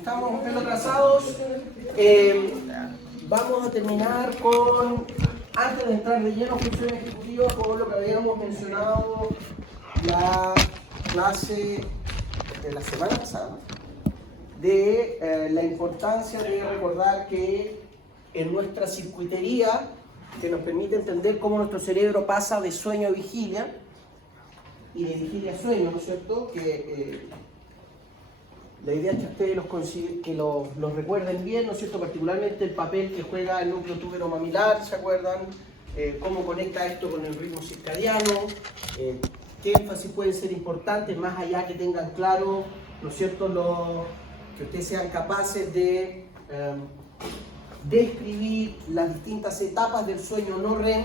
estamos un poco atrasados. Vamos a terminar con, antes de entrar de lleno en funciones ejecutivas, con lo que habíamos mencionado la clase de la semana pasada, de la importancia de recordar que en nuestra circuitería, que nos permite entender cómo nuestro cerebro pasa de sueño a vigilia, y de vigilia a sueño, ¿no es cierto? La idea es que ustedes los recuerden bien, ¿no es cierto? Particularmente el papel que juega el núcleo tubero-mamilar, ¿se acuerdan? Cómo conecta esto con el ritmo circadiano, qué énfasis pueden ser importantes, más allá que tengan claro, ¿no es cierto? Que ustedes sean capaces de describir las distintas etapas del sueño no REM,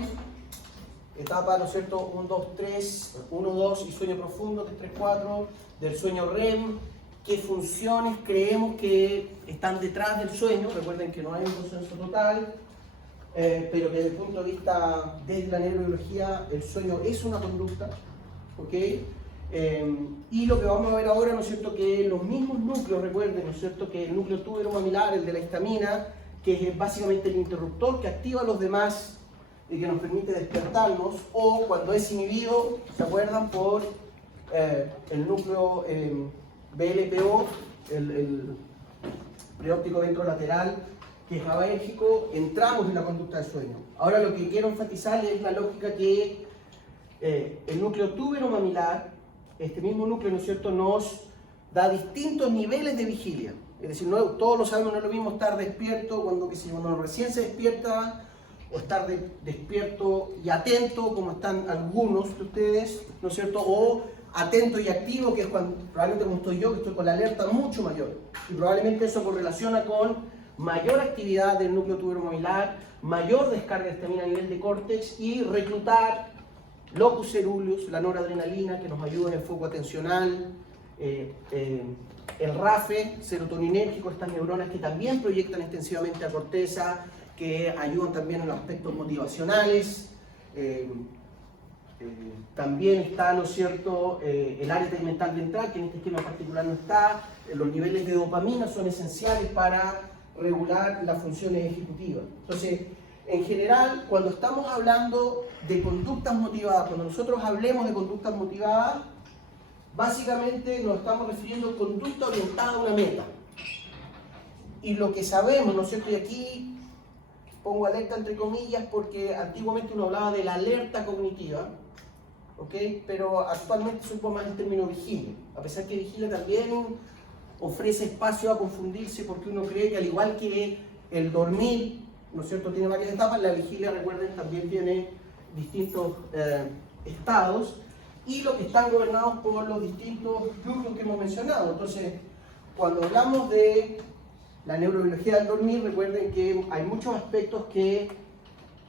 etapa, ¿no es cierto? 1, 2, 3, 1, 2 y sueño profundo, 3, 3, 4, del sueño REM, qué funciones creemos que están detrás del sueño. Recuerden que no hay un consenso total, pero que desde el punto de vista de la neurobiología, el sueño es una conducta, ¿ok? Y lo que vamos a ver ahora, ¿no es cierto?, que los mismos núcleos, recuerden, ¿no es cierto?, que el núcleo tubero-mamilar, el de la histamina, que es básicamente el interruptor que activa a los demás y que nos permite despertarnos, o cuando es inhibido, ¿se acuerdan?, por el núcleo BLPO, el preóptico ventrolateral, que es GABAérgico, entramos en la conducta del sueño. Ahora lo que quiero enfatizar es la lógica que el núcleo tubero-mamilar, este mismo núcleo, ¿no es cierto?, nos da distintos niveles de vigilia. Es decir, no, todos lo sabemos, no es lo mismo estar despierto cuando uno recién se despierta, o estar despierto y atento, como están algunos de ustedes, ¿no es cierto?, o atento y activo, que es cuando, probablemente como estoy yo, que estoy con la alerta mucho mayor. Y probablemente eso correlaciona con mayor actividad del núcleo tubero-mamilar, mayor descarga de histamina a nivel de córtex y reclutar locus ceruleus, la noradrenalina, que nos ayuda en el foco atencional, el RAFE, serotoninérgico, estas neuronas que también proyectan extensivamente a corteza, que ayudan también en los aspectos motivacionales. También está, ¿no es cierto?, el área tegmental ventral, que en este esquema particular no está. Los niveles de dopamina son esenciales para regular las funciones ejecutivas. Entonces, en general, cuando estamos hablando de conductas motivadas, cuando nosotros hablemos de conductas motivadas, básicamente nos estamos refiriendo a conducta orientada a una meta. Y lo que sabemos, ¿no es cierto?, y aquí pongo alerta entre comillas porque antiguamente uno hablaba de la alerta cognitiva, ¿ok? Pero actualmente se ocupa más el término vigilia, a pesar que vigilia también ofrece espacio a confundirse porque uno cree que al igual que el dormir, ¿no es cierto?, tiene varias etapas, la vigilia, recuerden, también tiene distintos estados y los que están gobernados por los distintos grupos que hemos mencionado. Entonces, cuando hablamos de la neurobiología del dormir, recuerden que hay muchos aspectos que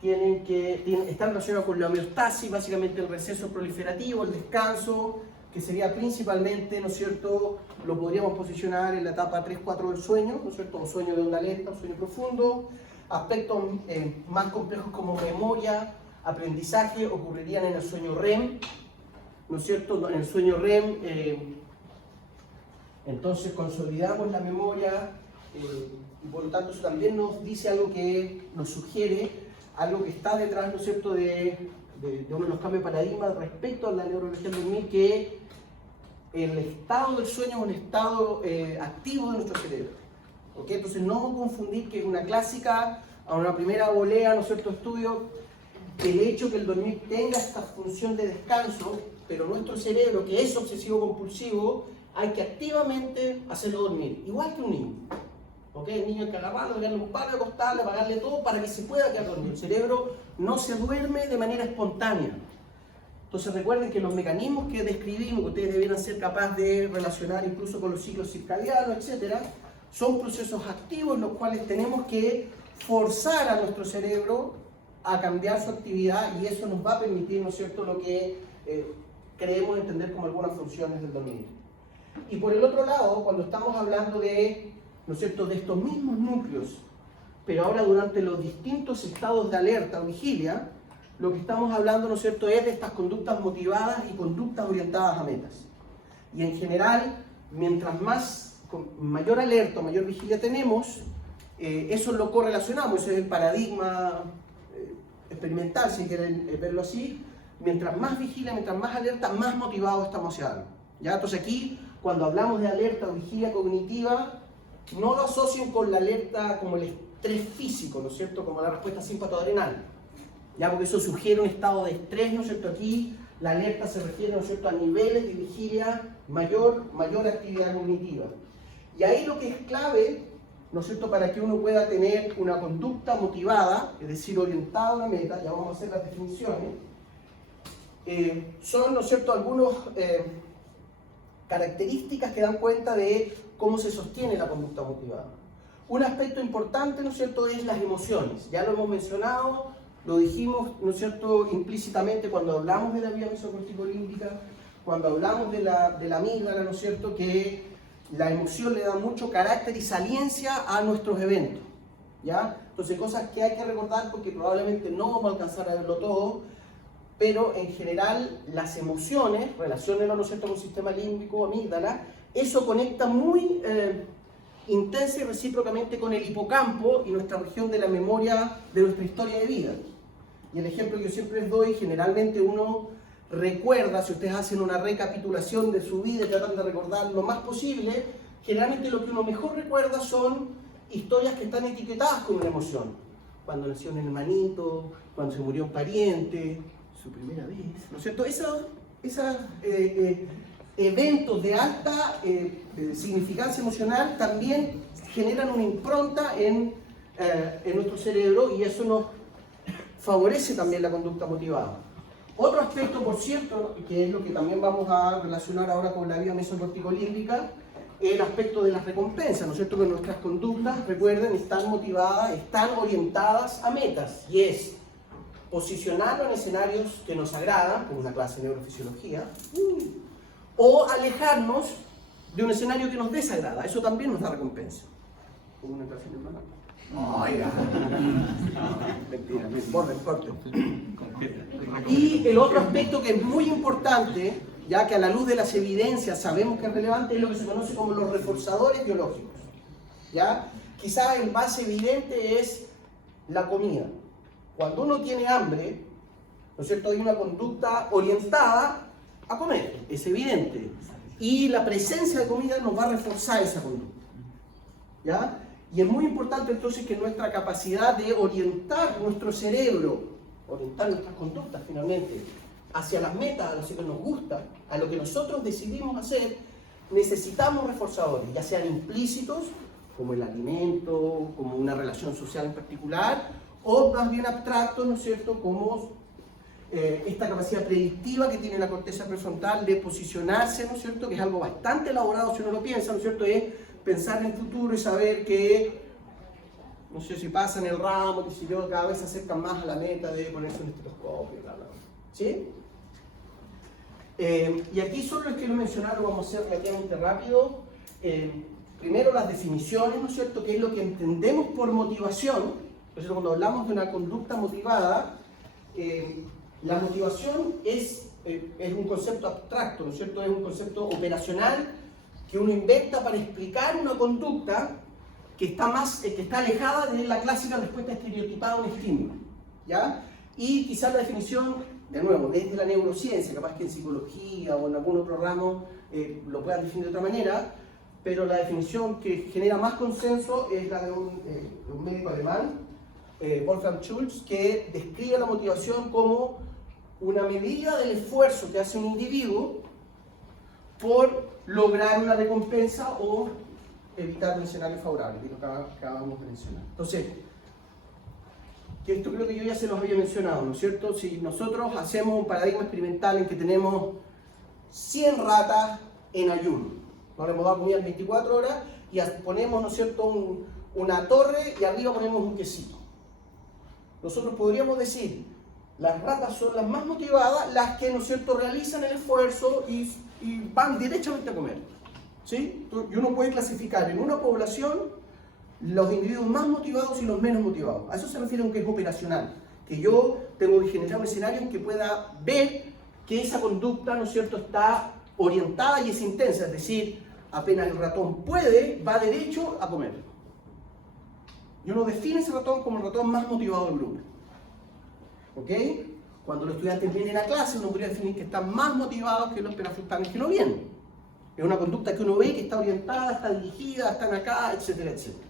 están relacionados con la homeostasis, básicamente el receso proliferativo, el descanso, que sería principalmente, ¿no es cierto?, lo podríamos posicionar en la etapa 3-4 del sueño, ¿no es cierto?, un sueño de onda lenta, un sueño profundo. Aspectos más complejos como memoria, aprendizaje, ocurrirían en el sueño REM, ¿no es cierto?, en el sueño REM, entonces consolidamos la memoria, y por lo tanto eso también nos dice algo que nos sugiere, algo que está detrás, ¿no es cierto?, de uno de los cambios de paradigma respecto a la neurobiología del dormir, que el estado del sueño es un estado activo de nuestro cerebro. ¿Okay? Entonces no confundir que es una clásica, a una primera volea, ¿no es cierto?, estudio, el hecho que el dormir tenga esta función de descanso, pero nuestro cerebro, que es obsesivo compulsivo, hay que activamente hacerlo dormir, igual que un niño. ¿Okay? El niño hay que agarrarlo, darle un palo, acostarle, pagarle todo para que se pueda quedar dormido. El cerebro no se duerme de manera espontánea. Entonces recuerden que los mecanismos que describimos, que ustedes debieran ser capaces de relacionar incluso con los ciclos circadianos, etc., son procesos activos en los cuales tenemos que forzar a nuestro cerebro a cambiar su actividad y eso nos va a permitir, ¿no es cierto?, lo que creemos entender como algunas funciones del dormir. Y por el otro lado, cuando estamos hablando de, ¿no es cierto?, de estos mismos núcleos, pero ahora durante los distintos estados de alerta o vigilia, lo que estamos hablando, ¿no es cierto?, es de estas conductas motivadas y conductas orientadas a metas. Y en general, mientras más con mayor alerta, mayor vigilia tenemos, eso lo correlacionamos, ese es el paradigma experimental, si quieren verlo así. Mientras más vigilia, mientras más alerta, más motivados estamos hacia algo. ¿Ya? Entonces aquí, cuando hablamos de alerta o vigilia cognitiva, no lo asocien con la alerta como el estrés físico, ¿no es cierto? Como la respuesta simpatoadrenal. Ya, porque eso sugiere un estado de estrés, ¿no es cierto? Aquí la alerta se refiere, ¿no es cierto?, a niveles de vigilia, mayor actividad cognitiva. Y ahí lo que es clave, ¿no es cierto?, para que uno pueda tener una conducta motivada, es decir, orientada a una meta, ya vamos a hacer las definiciones, son, ¿no es cierto?, algunas características que dan cuenta de cómo se sostiene la conducta motivada. Un aspecto importante, ¿no es cierto?, es las emociones. Ya lo hemos mencionado, lo dijimos, ¿no es cierto?, implícitamente cuando hablamos de la vía mesocorticolímbica, cuando hablamos de la amígdala, ¿no es cierto?, que la emoción le da mucho carácter y saliencia a nuestros eventos, ¿ya? Entonces, cosas que hay que recordar porque probablemente no vamos a alcanzar a verlo todo, pero en general las emociones, relaciones, ¿no es cierto?, con el sistema límbico, amígdala, eso conecta muy intensa y recíprocamente con el hipocampo y nuestra región de la memoria de nuestra historia de vida. Y el ejemplo que yo siempre les doy, generalmente uno recuerda, si ustedes hacen una recapitulación de su vida y tratan de recordar lo más posible, generalmente lo que uno mejor recuerda son historias que están etiquetadas con una emoción. Cuando nació un hermanito, cuando se murió un pariente, su primera vez, ¿no es cierto? Esos eventos de alta significancia emocional también generan una impronta en nuestro cerebro y eso nos favorece también la conducta motivada. Otro aspecto, por cierto, que es lo que también vamos a relacionar ahora con la vía mesocorticolímbica, es el aspecto de las recompensas, ¿no es cierto? Que nuestras conductas, recuerden, están motivadas, están orientadas a metas, y es posicionarnos en escenarios que nos agradan, como una clase de neurofisiología, o alejarnos de un escenario que nos desagrada, eso también nos da recompensa. Como una clase de neurofisiología. Mentira, borde, corte. Y el otro aspecto que es muy importante, ya que a la luz de las evidencias sabemos que es relevante, es lo que se conoce como los reforzadores biológicos. ¿Ya? Quizás el más evidente es la comida. Cuando uno tiene hambre, ¿no es cierto?, hay una conducta orientada a comer, es evidente. Y la presencia de comida nos va a reforzar esa conducta. ¿Ya? Y es muy importante entonces que nuestra capacidad de orientar nuestro cerebro, orientar nuestras conductas finalmente, hacia las metas, a lo que nos gusta, a lo que nosotros decidimos hacer, necesitamos reforzadores, ya sean implícitos, como el alimento, como una relación social en particular, o más bien abstractos, ¿no es cierto?, como esta capacidad predictiva que tiene la corteza prefrontal de posicionarse, ¿no es cierto?, que es algo bastante elaborado si uno lo piensa, ¿no es cierto?, es pensar en el futuro y saber que, no sé, si pasa en el ramo, que si yo cada vez se acercan más a la meta de ponerse un estetoscopio, bla, bla, bla. ¿Sí? Y aquí solo es que lo he mencionado, lo vamos a hacer relativamente rápido. Primero las definiciones, ¿no es cierto?, que es lo que entendemos por motivación. Por eso cuando hablamos de una conducta motivada, la motivación es un concepto abstracto, ¿no es cierto?, es un concepto operacional que uno inventa para explicar una conducta que está alejada de la clásica respuesta estereotipada a un estímulo, ¿ya? Y quizás la definición, de nuevo, desde la neurociencia, capaz que en psicología o en algún otro ramo lo puedan definir de otra manera, pero la definición que genera más consenso es la de un médico alemán, Wolfgang Schulz, que describe la motivación como una medida del esfuerzo que hace un individuo por lograr una recompensa o evitar un escenario favorable, que es lo que acabamos de mencionar. Entonces, esto creo que yo ya se los había mencionado, ¿no es cierto? Si nosotros hacemos un paradigma experimental en que tenemos 100 ratas en ayuno, no le hemos dado comida en 24 horas y ponemos, ¿no es cierto?, una torre y arriba ponemos un quesito. Nosotros podríamos decir, las ratas son las más motivadas, las que, ¿no es cierto?, realizan el esfuerzo y van directamente a comer, ¿sí? Y uno puede clasificar en una población los individuos más motivados y los menos motivados. A eso se refiere a un que es operacional, que yo tengo que generar un escenario en que pueda ver que esa conducta, ¿no es cierto?, está orientada y es intensa, es decir, apenas el ratón puede, va derecho a comer. Y uno define ese ratón como el ratón más motivado del grupo. ¿Ok? Cuando los estudiantes vienen a clase, uno podría definir que están más motivados que los perafrutales que no vienen. Es una conducta que uno ve que está orientada, está dirigida, están acá, etcétera, etcétera.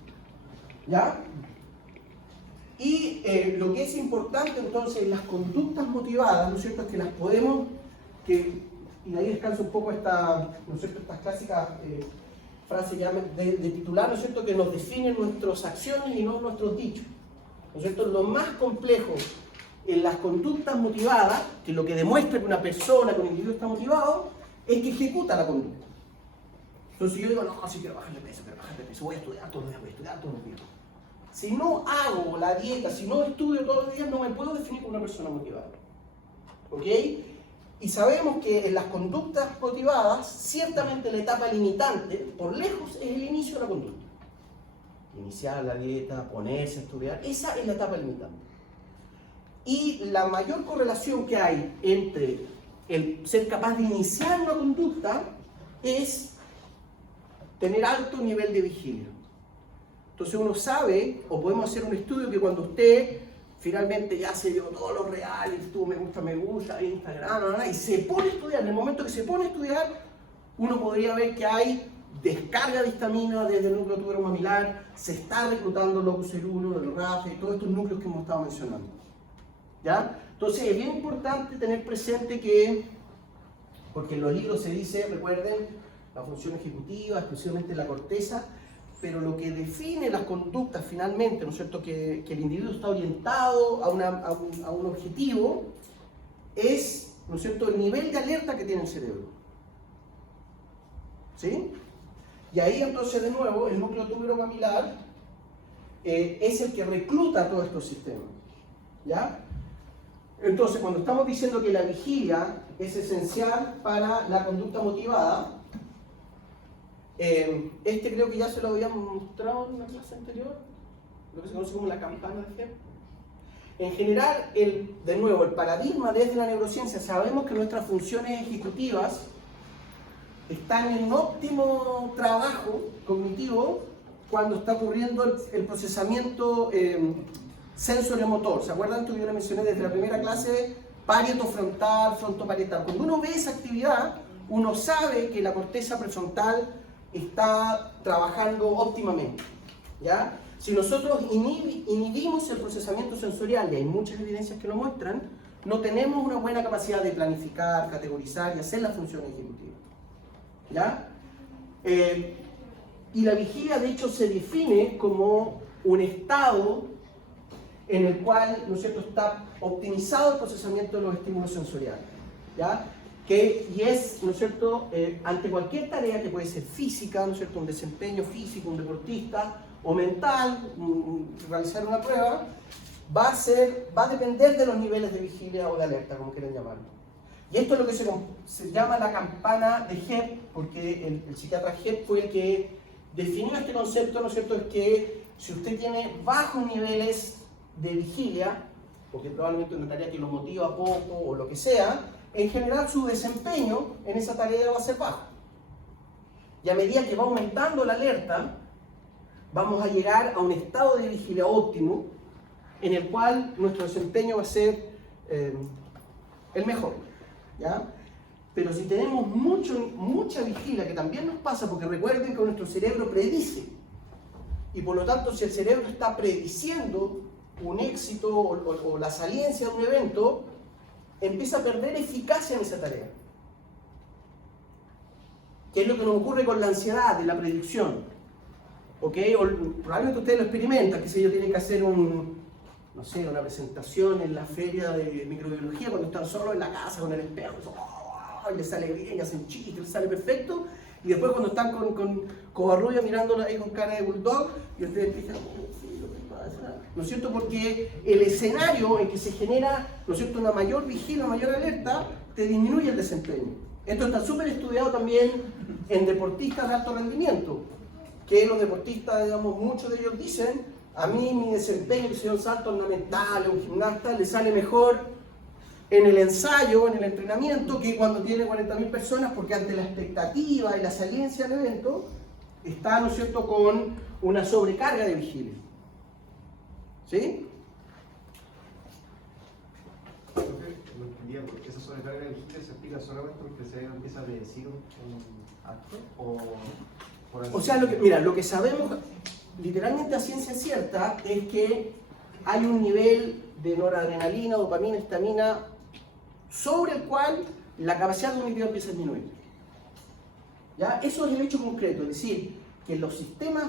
¿Ya? Y lo que es importante entonces, las conductas motivadas, ¿no es cierto?, es que las podemos, y de ahí descansa un poco esta, ¿no es cierto?, estas clásicas frases ya de titular, ¿no es cierto?, que nos definen nuestras acciones y no nuestros dichos. ¿No es cierto? Lo más complejo en las conductas motivadas, que lo que demuestra que una persona, que un individuo está motivado, es que ejecuta la conducta. Entonces yo digo, no, si quiero bajar de peso, voy a estudiar todos los días, voy a estudiar todos los días. Si no hago la dieta, si no estudio todos los días, no me puedo definir como una persona motivada. ¿Ok? Y sabemos que en las conductas motivadas, ciertamente la etapa limitante, por lejos, es el inicio de la conducta. Iniciar la dieta, ponerse a estudiar, esa es la etapa limitante. Y la mayor correlación que hay entre el ser capaz de iniciar una conducta es tener alto nivel de vigilia. Entonces uno sabe, o podemos hacer un estudio que cuando usted finalmente ya se dio todos los reales, tuvo me gusta, Instagram, y se pone a estudiar, en el momento que se pone a estudiar, uno podría ver que hay descarga de histamina desde el núcleo tubero mamilar, se está reclutando el locus ceruleus, el RAF, y todos estos núcleos que hemos estado mencionando. ¿Ya? Entonces es bien importante tener presente que, porque en los libros se dice, recuerden, la función ejecutiva, exclusivamente la corteza, pero lo que define las conductas finalmente, ¿no es cierto?, que el individuo está orientado a un objetivo, es, ¿no es cierto?, el nivel de alerta que tiene el cerebro. ¿Sí? Y ahí entonces de nuevo el núcleo tubero mamilar es el que recluta todos estos sistemas. ¿Ya? Entonces cuando estamos diciendo que la vigilia es esencial para la conducta motivada, creo que ya se lo había mostrado en una clase anterior, lo que se conoce como la campana de Hebb. En general, de nuevo, el paradigma desde la neurociencia, sabemos que nuestras funciones ejecutivas están en óptimo trabajo cognitivo cuando está ocurriendo el procesamiento sensoriomotor. ¿Se acuerdan? Yo le mencioné desde la primera clase, parietofrontal, frontoparietal. Cuando uno ve esa actividad, uno sabe que la corteza prefrontal está trabajando óptimamente. ¿Ya? Si nosotros inhibimos el procesamiento sensorial, y hay muchas evidencias que lo muestran, no tenemos una buena capacidad de planificar, categorizar y hacer las funciones ejecutivas. ¿Ya? Y la vigilia, de hecho, se define como un estado en el cual, ¿no es cierto?, está optimizado el procesamiento de los estímulos sensoriales. ¿Ya? Y es, ¿no es cierto?, ante cualquier tarea que puede ser física, ¿no es cierto?, un desempeño físico, un deportista, o mental, realizar una prueba, va a depender de los niveles de vigilia o de alerta, como quieran llamarlo. Y esto es lo que se llama la campana de Hebb, porque el psiquiatra Hebb fue el que definió este concepto, ¿no es cierto?, es que si usted tiene bajos niveles de vigilia, porque probablemente una tarea que lo motiva poco o lo que sea, en general su desempeño en esa tarea va a ser bajo. Y a medida que va aumentando la alerta, vamos a llegar a un estado de vigilia óptimo en el cual nuestro desempeño va a ser el mejor. ¿Ya? Pero si tenemos mucha vigilia, que también nos pasa, porque recuerden que nuestro cerebro predice, y por lo tanto si el cerebro está prediciendo un éxito o la saliencia de un evento, empieza a perder eficacia en esa tarea. ¿Qué es lo que nos ocurre con la ansiedad de la predicción? ¿Ok? O probablemente ustedes lo experimentan, que si ellos tienen que hacer no sé, una presentación en la feria de microbiología cuando están solos en la casa con el espejo, y les sale bien, y hacen chistes, les sale perfecto, y después cuando están con Covarrubia mirándola ahí con cara de bulldog, y ustedes empiezan, ¿no es cierto? Porque el escenario en que se genera, ¿no es cierto?, una mayor vigilia, una mayor alerta, te disminuye el desempeño. Esto está súper estudiado también en deportistas de alto rendimiento, que los deportistas, digamos, muchos de ellos dicen, a mí mi desempeño, que sea un salto ornamental, un gimnasta, le sale mejor en el ensayo, en el entrenamiento, que cuando tiene 40.000 personas, porque ante la expectativa y la saliencia del evento, está, ¿no es cierto?, con una sobrecarga de vigilia. ¿Sí? No entendía, porque esa sobrecarga de vigilia se explica solamente porque el cerebro empieza a predecir un acto o por así. O sea, lo que sabemos literalmente a ciencia cierta es que hay un nivel de noradrenalina, dopamina, histamina sobre el cual la capacidad cognitiva empieza a disminuir. ¿Ya? Eso es el hecho concreto, es decir, que los sistemas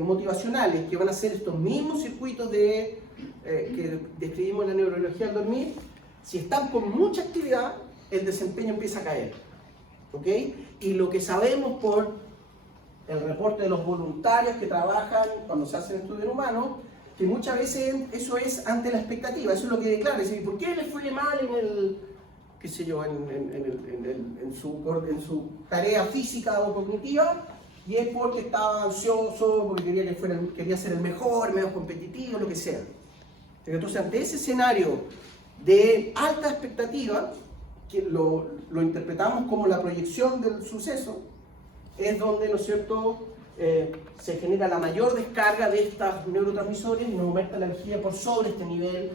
motivacionales que van a ser estos mismos circuitos que describimos en la neurología al dormir, si están con mucha actividad, el desempeño empieza a caer. ¿Ok? Y lo que sabemos por el reporte de los voluntarios que trabajan cuando se hacen estudios en humanos, que muchas veces eso es ante la expectativa, eso es lo que declara, es decir, ¿por qué le fue mal en el, qué sé yo, en su tarea física o cognitiva? Y es porque estaba ansioso, porque quería ser el mejor, menos competitivo, lo que sea. Entonces, ante ese escenario de alta expectativa, que lo interpretamos como la proyección del suceso, es donde, ¿no es cierto?, se genera la mayor descarga de estos neurotransmisores y nos aumenta la vigilia por sobre este nivel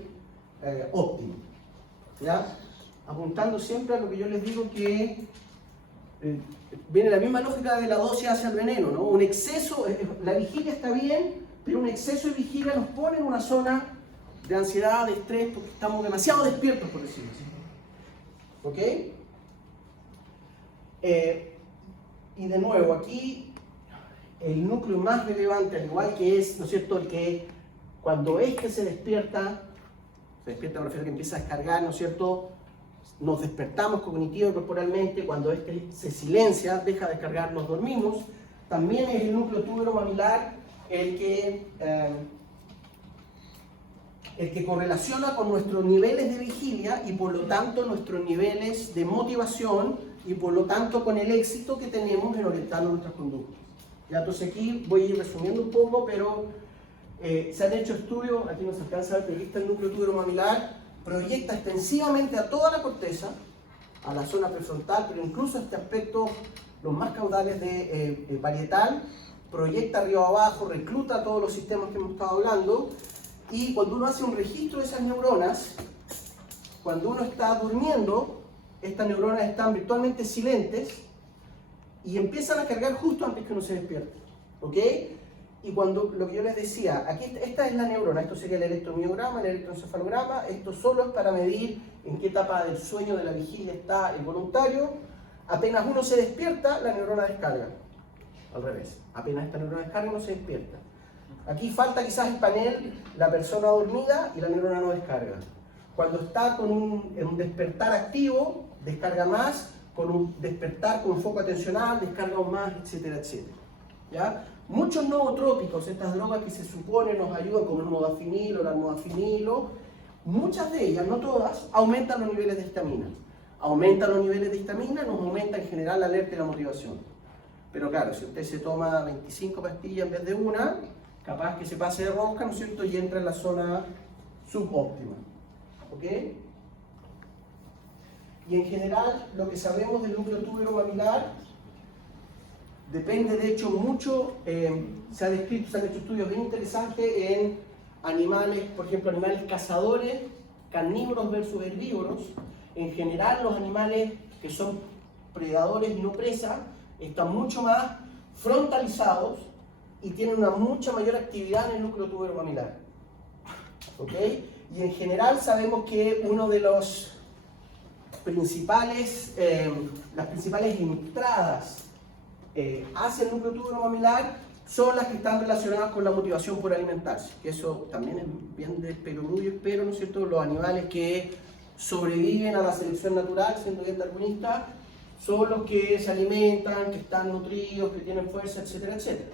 óptimo. ¿Ya? Apuntando siempre a lo que yo les digo que viene la misma lógica de la dosis hacia el veneno, ¿no? Un exceso, la vigilia está bien, pero un exceso de vigilia nos pone en una zona de ansiedad, de estrés, porque estamos demasiado despiertos, por decirlo así. ¿Ok? Y de nuevo, aquí el núcleo más relevante, al igual que es, ¿no es cierto?, el que cuando se despierta, me refiero a que empieza a descargar, ¿no es cierto?, nos despertamos cognitivo y corporalmente, cuando se silencia, deja de descargar, nos dormimos. También es el núcleo tuberomamilar el que correlaciona con nuestros niveles de vigilia y por lo tanto nuestros niveles de motivación y por lo tanto con el éxito que tenemos en orientar nuestras conductas. Ya, entonces aquí voy a ir resumiendo un poco, pero se han hecho estudios, aquí no se alcanza a ver, pero aquí está el núcleo tuberomamilar, proyecta extensivamente a toda la corteza, a la zona prefrontal, pero incluso este aspecto, los más caudales de parietal, proyecta arriba abajo, recluta todos los sistemas que hemos estado hablando, y cuando uno hace un registro de esas neuronas, cuando uno está durmiendo, estas neuronas están virtualmente silentes y empiezan a cargar justo antes que uno se despierte. ¿Ok? Y cuando, lo que yo les decía, aquí esta es la neurona, esto sería el electromiograma, el electroencefalograma, esto solo es para medir en qué etapa del sueño, de la vigilia está el voluntario. Apenas uno se despierta, la neurona descarga. Al revés, apenas esta neurona descarga, uno se despierta. Aquí falta quizás el panel, la persona dormida y la neurona no descarga. Cuando está con un despertar activo, descarga más, con un despertar con foco atencional, descarga aún más, etcétera, etcétera. ¿Ya? Muchos nootrópicos, estas drogas que se supone nos ayudan, como el modafinilo, el armodafinilo, muchas de ellas, no todas, aumentan los niveles de histamina. Aumentan los niveles de histamina, nos aumenta en general la alerta y la motivación. Pero claro, si usted se toma 25 pastillas en vez de una, capaz que se pase de rosca, ¿no es cierto?, y entra en la zona subóptima. ¿Ok? Y en general, lo que sabemos del núcleo tuberomamilar depende, de hecho, mucho, se han hecho estudios bien interesantes en animales, por ejemplo, animales cazadores, carnívoros versus herbívoros. En general, los animales que son predadores y no presa están mucho más frontalizados y tienen una mucha mayor actividad en el núcleo tuberomamilar. ¿Ok? Y en general sabemos que uno de los principales, las principales entradas hacia el núcleo tuberomamilar son las que están relacionadas con la motivación por alimentarse, que eso también es bien de perogrullo, pero, ¿no es cierto?, los animales que sobreviven a la selección natural, siendo bien darwinista, son los que se alimentan, que están nutridos, que tienen fuerza, etcétera, etcétera.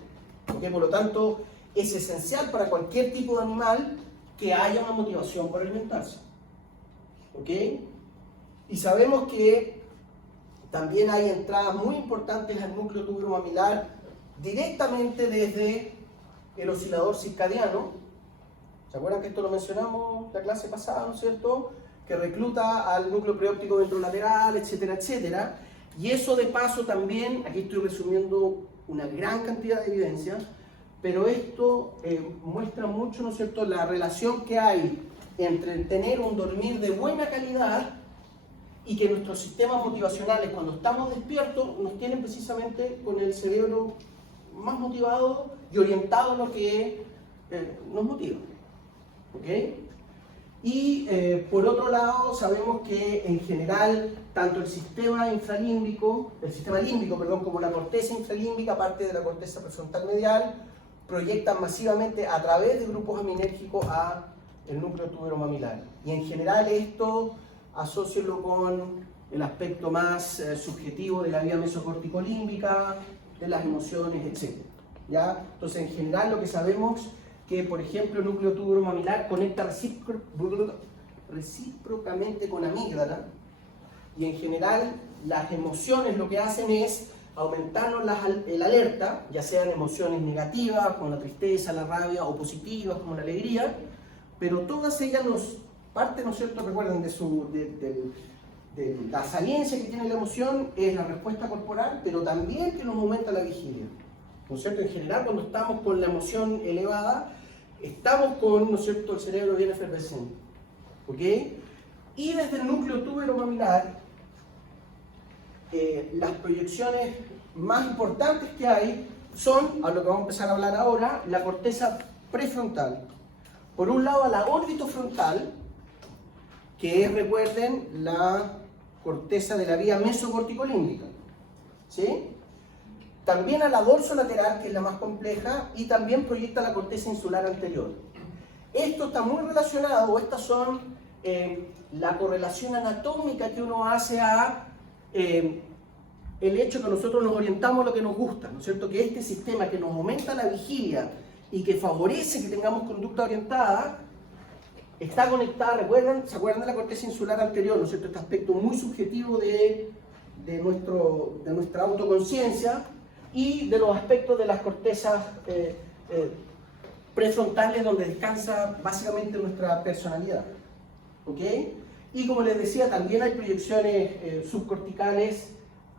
¿Okay? Por lo tanto, es esencial para cualquier tipo de animal que haya una motivación por alimentarse. ¿Ok? Y sabemos que también hay entradas muy importantes al núcleo tuberomamilar directamente desde el oscilador circadiano. ¿Se acuerdan que esto lo mencionamos la clase pasada, ¿no es cierto? que recluta al núcleo preóptico ventrolateral, etcétera, etcétera. Y eso de paso también, aquí estoy resumiendo una gran cantidad de evidencia, pero esto muestra mucho, ¿no es cierto?, la relación que hay entre tener un dormir de buena calidad y que nuestros sistemas motivacionales, cuando estamos despiertos, nos tienen precisamente con el cerebro más motivado y orientado a lo que nos motiva. ¿Ok? Y por otro lado, sabemos que en general, tanto el sistema límbico, como la corteza infralímbica, aparte de la corteza prefrontal medial, proyectan masivamente a través de grupos aminérgicos a el núcleo tuberomamilar. Y en general esto, asócialo con el aspecto más subjetivo de la vía mesocorticolímbica, de las emociones, etc. ¿Ya? Entonces, en general lo que sabemos que, por ejemplo, el núcleo tuberomamilar conecta recíprocamente con amígdala, y en general las emociones lo que hacen es aumentarnos el alerta, ya sean emociones negativas como la tristeza, la rabia, o positivas como la alegría, pero todas ellas nos parten, ¿no es cierto?, recuerden, de la saliencia que tiene la emoción es la respuesta corporal, pero también que nos aumenta la vigilia, ¿no es cierto? En general, cuando estamos con la emoción elevada, estamos con, ¿no es cierto?, el cerebro bien efervescente, ¿ok? Y desde el núcleo tuberomamilar, las proyecciones más importantes que hay son, a lo que vamos a empezar a hablar ahora, la corteza prefrontal. Por un lado, a la orbitofrontal, que es, recuerden, la corteza de la vía mesocorticolímbica, ¿sí? También a la dorsolateral, que es la más compleja, y también proyecta la corteza insular anterior. Esto está muy relacionado, estas son la correlación anatómica que uno hace a el hecho que nosotros nos orientamos a lo que nos gusta, ¿no es cierto? Que este sistema que nos aumenta la vigilia y que favorece que tengamos conducta orientada, está conectada, ¿recuerdan? ¿Se acuerdan de la corteza insular anterior, ¿no es cierto? Este aspecto muy subjetivo de nuestra autoconciencia y de los aspectos de las cortezas prefrontales donde descansa básicamente nuestra personalidad. ¿Ok? Y como les decía, también hay proyecciones subcorticales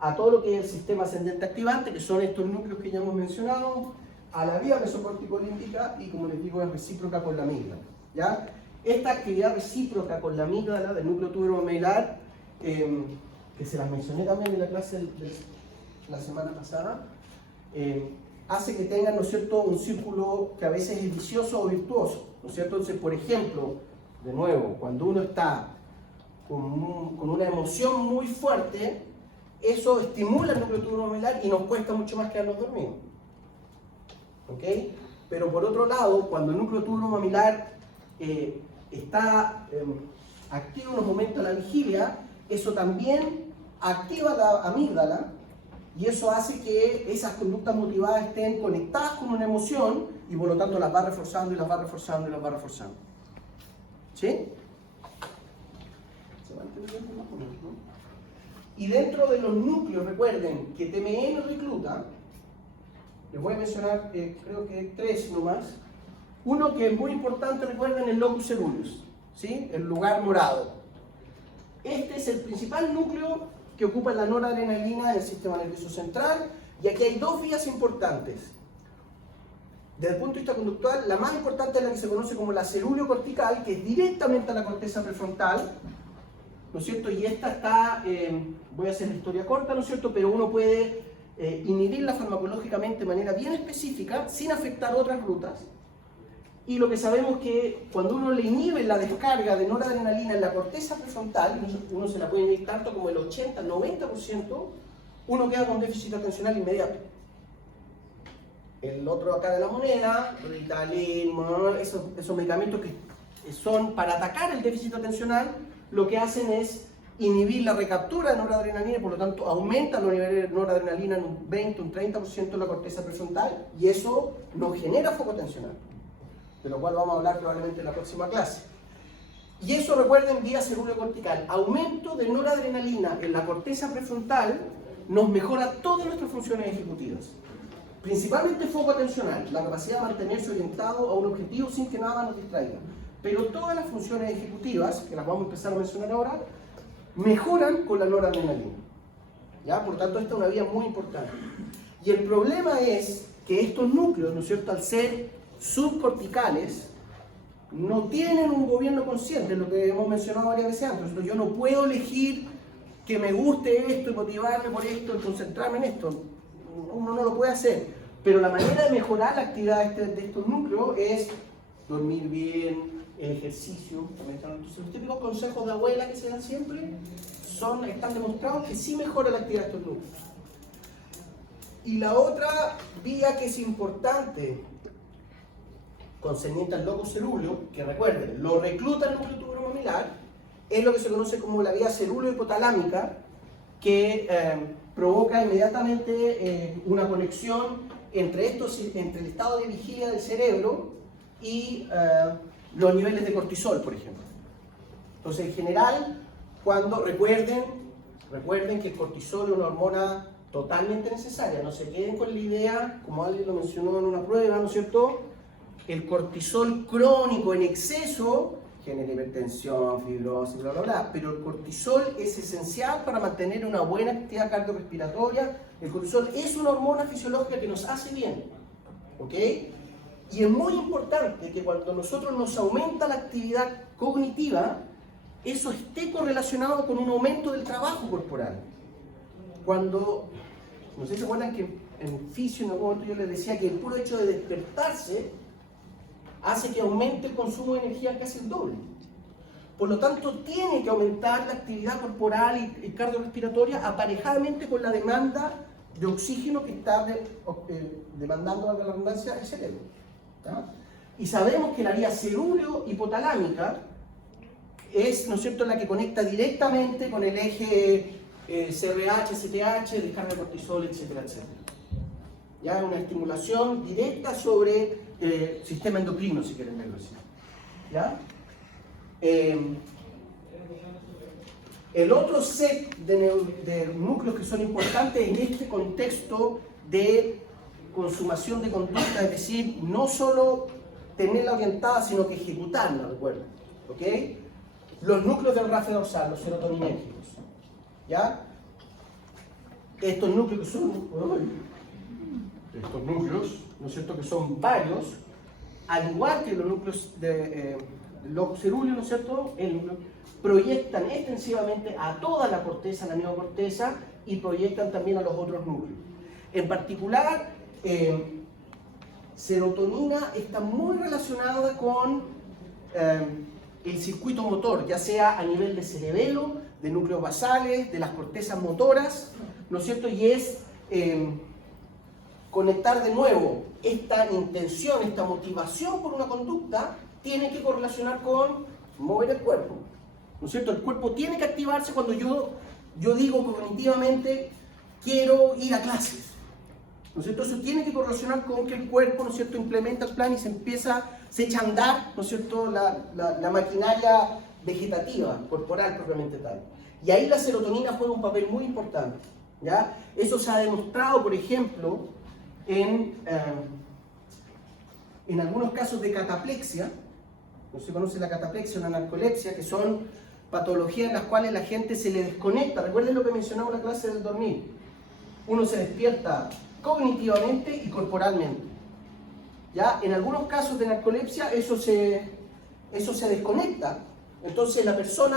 a todo lo que es el sistema ascendente activante, que son estos núcleos que ya hemos mencionado, a la vía mesocorticolímbica, y como les digo, es recíproca con la amígdala, ¿ya? Esta actividad recíproca con la amígdala del núcleo tuberomamilar, que se las mencioné también en la clase de la semana pasada, hace que tengan, ¿no es cierto?, un círculo que a veces es vicioso o virtuoso, ¿no es cierto? Entonces, por ejemplo, de nuevo, cuando uno está con una emoción muy fuerte, eso estimula el núcleo tuberomamilar y nos cuesta mucho más quedarnos dormidos. ¿Ok? Pero por otro lado, cuando el núcleo tuberomamilar está activo, nos aumenta la vigilia, eso también activa la amígdala y eso hace que esas conductas motivadas estén conectadas con una emoción y por lo tanto las va reforzando y las va reforzando y las va reforzando. ¿Sí? Y dentro de los núcleos, recuerden que TME nos recluta, les voy a mencionar creo que 3 nomás. Uno que es muy importante, recuerden, el locus ceruleus, ¿sí? El lugar morado. Este es el principal núcleo que ocupa la noradrenalina del sistema nervioso central, y aquí hay 2 vías importantes. Desde el punto de vista conductual, la más importante es la que se conoce como la cerúleo-cortical, que es directamente a la corteza prefrontal, ¿no es cierto? Y esta está, voy a hacer la historia corta, ¿no es cierto? Pero uno puede inhibirla farmacológicamente de manera bien específica, sin afectar otras rutas. Y lo que sabemos es que cuando uno le inhibe la descarga de noradrenalina en la corteza prefrontal, uno se la puede inhibir tanto como el 80-90%, uno queda con déficit atencional inmediato. El otro acá de la moneda, Ritalin, esos medicamentos que son para atacar el déficit atencional, lo que hacen es inhibir la recaptura de noradrenalina y por lo tanto aumentan los niveles de noradrenalina en un 20, un 30% en la corteza prefrontal, y eso nos genera foco atencional, de lo cual vamos a hablar probablemente en la próxima clase. Y eso, recuerden, vía cerúleo-cortical. Aumento de noradrenalina en la corteza prefrontal nos mejora todas nuestras funciones ejecutivas. Principalmente foco atencional, la capacidad de mantenerse orientado a un objetivo sin que nada nos distraiga. Pero todas las funciones ejecutivas, que las vamos a empezar a mencionar ahora, mejoran con la noradrenalina. ¿Ya? Por tanto, esta es una vía muy importante. Y el problema es que estos núcleos, ¿no es cierto?, al ser subcorticales, no tienen un gobierno consciente, lo que hemos mencionado varias veces antes. Entonces, yo no puedo elegir que me guste esto y motivarme por esto y concentrarme en esto. Uno no lo puede hacer. Pero la manera de mejorar la actividad de estos núcleos es dormir bien, el ejercicio. Entonces, los típicos consejos de abuela que se dan siempre están demostrados que sí mejora la actividad de estos núcleos. Y la otra vía que es importante, concerniente al locus cerúleo, que recuerden, lo recluta el núcleo tuberomamilar, es lo que se conoce como la vía cerúleo-hipotalámica, que provoca inmediatamente una conexión entre el estado de vigilia del cerebro y los niveles de cortisol, por ejemplo. Entonces, en general, cuando recuerden que el cortisol es una hormona totalmente necesaria, no se queden con la idea, como alguien lo mencionó en una prueba, ¿no es cierto? El cortisol crónico en exceso genera hipertensión, fibrosis, bla, bla, bla, pero el cortisol es esencial para mantener una buena actividad cardiorrespiratoria. El cortisol es una hormona fisiológica que nos hace bien, ¿ok? Y es muy importante que cuando nosotros nos aumenta la actividad cognitiva, eso esté correlacionado con un aumento del trabajo corporal. Cuando, no sé si se acuerdan que en fisio en algún momento yo les decía que el puro hecho de despertarse hace que aumente el consumo de energía casi el doble. Por lo tanto, tiene que aumentar la actividad corporal y cardiorrespiratoria aparejadamente con la demanda de oxígeno que está demandando, a la redundancia, el cerebro. ¿Ya? Y sabemos que la vía cerúleo-hipotalámica es, ¿no es cierto?, la que conecta directamente con el eje CRH, CTH, descarga de cortisol, etcétera, etcétera. Ya una estimulación directa sobre el sistema endocrino, si quieren verlo así. ¿Ya? El otro set de núcleos que son importantes en este contexto de consumación de conducta, es decir, no solo tenerla orientada, sino que ejecutarla, recuerden. ¿Ok? Los núcleos del RAF dorsal, los serotoninérgicos. ¿Ya? Estos núcleos que son... estos núcleos, ¿no es cierto?, que son varios, al igual que los núcleos del locus cerúleo, ¿no es cierto?, proyectan extensivamente a toda la corteza, la neocorteza, y proyectan también a los otros núcleos. En particular, serotonina está muy relacionada con el circuito motor, ya sea a nivel de cerebelo, de núcleos basales, de las cortezas motoras, ¿no es cierto?, y es conectar de nuevo esta intención, esta motivación por una conducta, tiene que correlacionar con mover el cuerpo, ¿no es cierto? El cuerpo tiene que activarse cuando yo digo cognitivamente quiero ir a clases, ¿no es cierto? Eso tiene que correlacionar con que el cuerpo, ¿no es cierto?, implementa el plan y se echa a andar, ¿no es cierto?, la maquinaria vegetativa, corporal propiamente tal. Y ahí la serotonina juega un papel muy importante, ¿ya? Eso se ha demostrado, por ejemplo, en algunos casos de cataplexia. No se conoce la cataplexia o la narcolepsia, que son patologías en las cuales la gente se le desconecta. Recuerden lo que mencionaba en la clase del dormir. Uno se despierta cognitivamente y corporalmente. ¿Ya? En algunos casos de narcolepsia eso se desconecta. Entonces la persona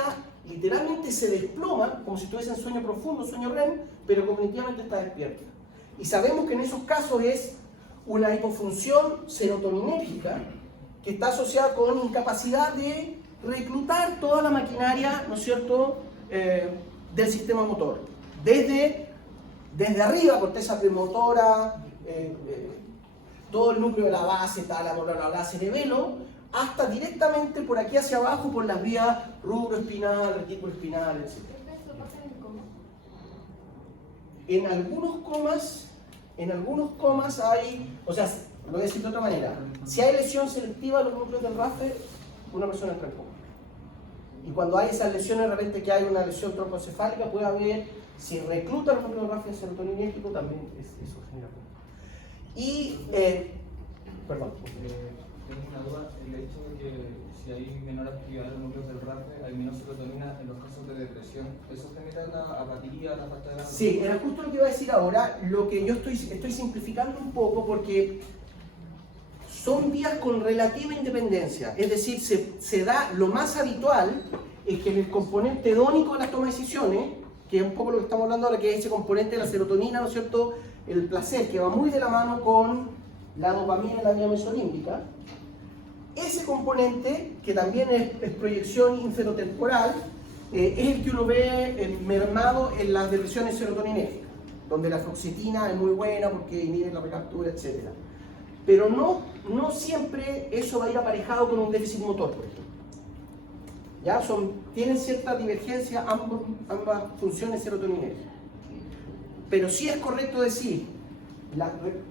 literalmente se desploma, como si estuviese en sueño profundo, sueño REM, pero cognitivamente está despierta. Y sabemos que en esos casos es una hipofunción serotoninérgica que está asociada con incapacidad de reclutar toda la maquinaria, ¿no es cierto?, del sistema motor. Desde arriba, corteza premotora, todo el núcleo de la base, tálamo, bla, bla, bla, cerebelo, hasta directamente por aquí hacia abajo por las vías rubroespinal, retículoespinal, etc. ¿Esto pasa en coma? En algunos comas hay, o sea, lo voy a decir de otra manera, si hay lesión selectiva de los núcleos del RAF, una persona entra en coma. Y cuando hay esas lesiones, de repente que hay una lesión troncocefálica, puede haber, si recluta los núcleos del RAF en serotoninérgico, también eso genera coma. Y, perdón. tengo una duda, el hecho de que si hay menor actividad en los núcleos del RAFE, hay menos serotonina en los casos de depresión, ¿eso genera la apatía, la falta de ganas? Sí, era justo lo que iba a decir ahora. Lo que yo estoy simplificando un poco porque son vías con relativa independencia. Es decir, se da lo más habitual es que en el componente hedónico de la toma de decisiones, que es un poco lo que estamos hablando ahora, que es ese componente de la serotonina, ¿no es cierto?, el placer, que va muy de la mano con la dopamina y la vía mesolímbica. Ese componente, que también es proyección inferotemporal, es el que uno ve mermado en las depresiones serotoninérgicas, donde la fluoxetina es muy buena porque inhibe la recaptura, etc. Pero no siempre eso va a ir aparejado con un déficit motor, por ejemplo. ¿Ya? Tienen cierta divergencia ambas funciones serotoninérgicas. Pero sí es correcto decir,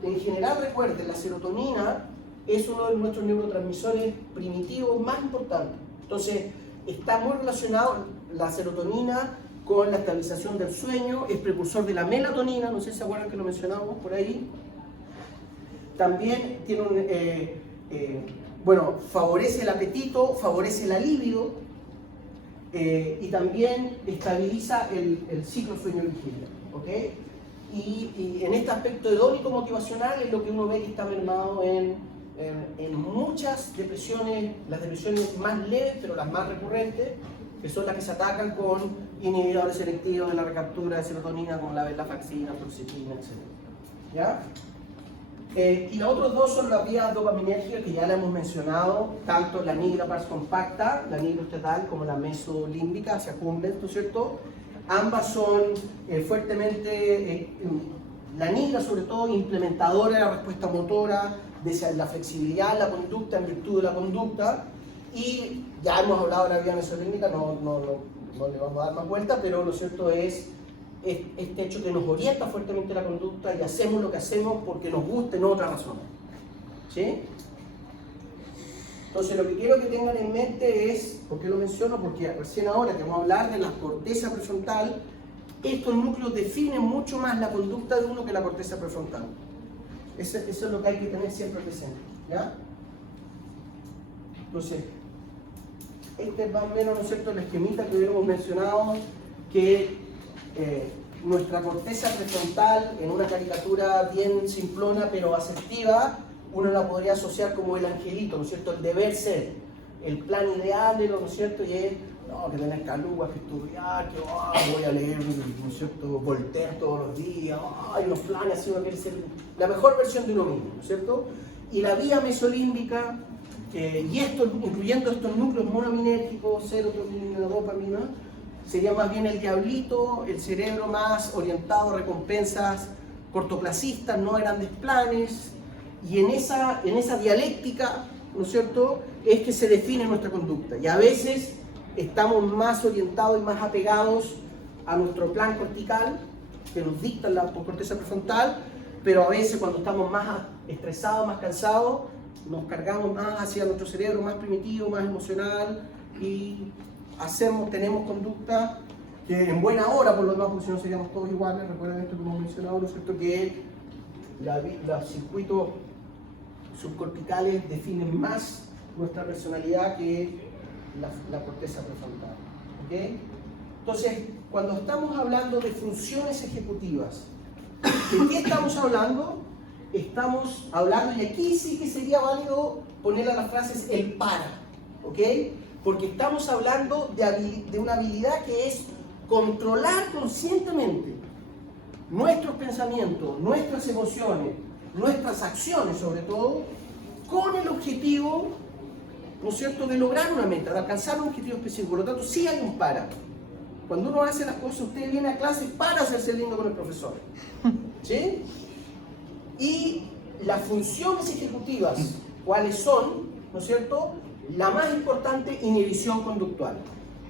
en general recuerden, la serotonina es uno de nuestros neurotransmisores primitivos más importantes. Entonces, está muy relacionado la serotonina con la estabilización del sueño, es precursor de la melatonina, no sé si se acuerdan que lo mencionamos por ahí. También tiene favorece el apetito, favorece la libido y también estabiliza el ciclo sueño-vigilia, ¿ok? Y en este aspecto hedónico motivacional es lo que uno ve que está mermado en muchas depresiones, las depresiones más leves, pero las más recurrentes, que son las que se atacan con inhibidores selectivos de la recaptura de serotonina, como la venlafaxina, fluoxetina, etc. ¿Ya? Y los otros dos son las vías dopaminérgicas que ya la hemos mencionado, tanto la nigra pars compacta, la nigroestetal, como la mesolímbica hacia Humboldt, ¿no es cierto? Ambas son fuertemente, la nigra sobre todo, implementadora de la respuesta motora, de la flexibilidad en la conducta, en virtud de la conducta, y ya hemos hablado de la vía mesolímbica, no le vamos a dar más vuelta, pero lo cierto es este hecho que nos orienta fuertemente la conducta y hacemos lo que hacemos porque nos gusta y no otra razón. ¿Sí? Entonces lo que quiero que tengan en mente es, ¿por qué lo menciono? Porque recién ahora que vamos a hablar de la corteza prefrontal, estos núcleos definen mucho más la conducta de uno que la corteza prefrontal. Eso es lo que hay que tener siempre presente. ¿Ya? Entonces, este es más o menos, ¿no es cierto?, el esquemita que habíamos mencionado, que nuestra corteza prefrontal, en una caricatura bien simplona pero asertiva, uno la podría asociar como el angelito, ¿no es cierto?, el deber ser, el plan ideal de lo, ¿no es cierto?, y es, no, que tener calugas, que estudiar, que voy a leer, ¿no es cierto?, Voltaire todos los días, hay unos planes, así uno quiere ser la mejor versión de uno mismo, ¿no es cierto? Y la vía mesolímbica, y esto, incluyendo estos núcleos monominérgicos, serotonina, dopamina, sería más bien el diablito, el cerebro más orientado a recompensas cortoplacistas, no a grandes planes, y en esa dialéctica, ¿no es cierto?, es que se define nuestra conducta. Y a veces estamos más orientados y más apegados a nuestro plan cortical, que nos dicta la corteza prefrontal, pero a veces cuando estamos más estresados, más cansados, nos cargamos más hacia nuestro cerebro más primitivo, más emocional, y tenemos conducta que en buena hora, por lo demás, porque si no seríamos todos iguales. Recuerden esto que hemos mencionado, ¿no es cierto?, que los circuitos subcorticales definen más nuestra personalidad que la corteza prefrontal. ¿Okay? Entonces, cuando estamos hablando de funciones ejecutivas, ¿de qué estamos hablando? Estamos hablando, y aquí sí que sería válido poner a las frases el para, ¿ok? Porque estamos hablando de una habilidad que es controlar conscientemente nuestros pensamientos, nuestras emociones, nuestras acciones sobre todo, con el objetivo, ¿no es cierto?, de lograr una meta, de alcanzar un objetivo específico. Por lo tanto, sí hay un para. Cuando uno hace las cosas, usted viene a clase para hacerse lindo con el profesor. ¿Sí? Y las funciones ejecutivas, ¿cuáles son? ¿No es cierto? La más importante, inhibición conductual.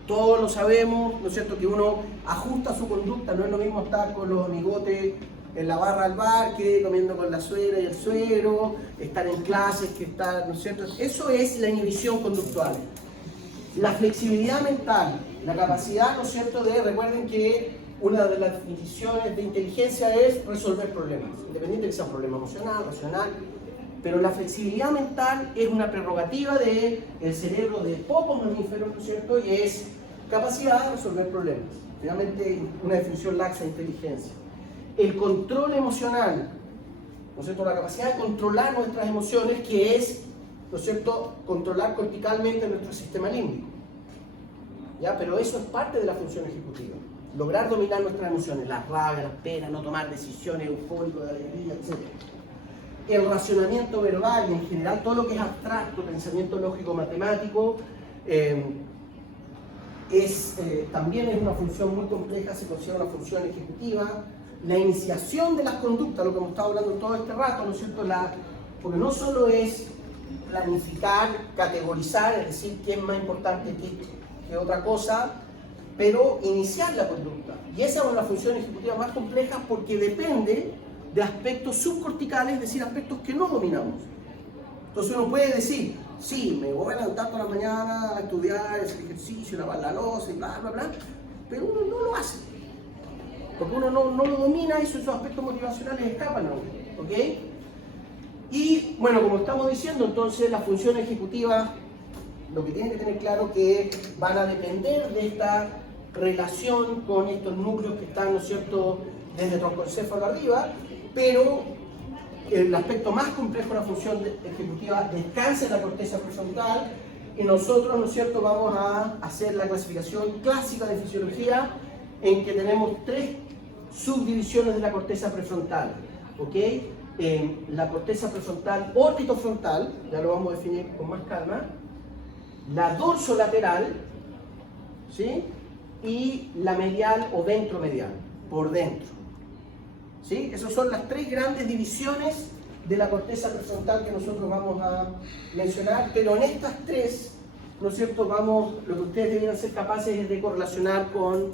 Todos lo sabemos, ¿no es cierto?, que uno ajusta su conducta, no es lo mismo estar con los amigotes en la barra al bar que comiendo con la suegra y el suegro, estar en clases que estar, ¿no es cierto? Eso es la inhibición conductual. La flexibilidad mental, la capacidad, ¿no es cierto?, recuerden que una de las definiciones de inteligencia es resolver problemas, independiente de que sea un problema emocional, racional. Pero la flexibilidad mental es una prerrogativa del cerebro de pocos mamíferos, ¿no es cierto? Y es capacidad de resolver problemas. Finalmente, una definición laxa de inteligencia. El control emocional, ¿no es cierto? La capacidad de controlar nuestras emociones, que es, ¿no es cierto?, controlar corticalmente nuestro sistema límbico. ¿Ya? Pero eso es parte de la función ejecutiva. Lograr dominar nuestras emociones, la rabia, las penas, no tomar decisiones eufóricas, de alegría, etc. El racionamiento verbal y en general todo lo que es abstracto, pensamiento lógico matemático, también es una función muy compleja, se considera una función ejecutiva. La iniciación de las conductas, lo que hemos estado hablando todo este rato, ¿no es cierto? Porque no solo es planificar, categorizar, es decir, qué es más importante que otra cosa, pero iniciar la conducta. Y esa es una función ejecutiva más compleja porque depende de aspectos subcorticales, es decir, aspectos que no dominamos. Entonces uno puede decir, sí, me voy a levantar por la mañana a estudiar, hacer ejercicio, lavar la loza y bla, bla, bla, pero uno no lo hace. Porque uno no lo domina y esos aspectos motivacionales escapan a uno, ¿ok? Y bueno, como estamos diciendo, entonces las funciones ejecutivas, lo que tienen que tener claro que van a depender de esta relación con estos núcleos que están, ¿no es cierto?, desde el troncoencéfalo arriba, pero el aspecto más complejo de la función ejecutiva descansa en la corteza prefrontal y nosotros, ¿no es cierto?, vamos a hacer la clasificación clásica de fisiología en que tenemos 3 subdivisiones de la corteza prefrontal, ¿ok? La corteza prefrontal orbitofrontal, ya lo vamos a definir con más calma, la dorsolateral, ¿sí?, y la medial o ventromedial, por dentro. ¿Sí? Esas son las 3 grandes divisiones de la corteza prefrontal que nosotros vamos a mencionar, pero en estas 3, ¿no es cierto?, lo que ustedes deberían ser capaces es de correlacionar con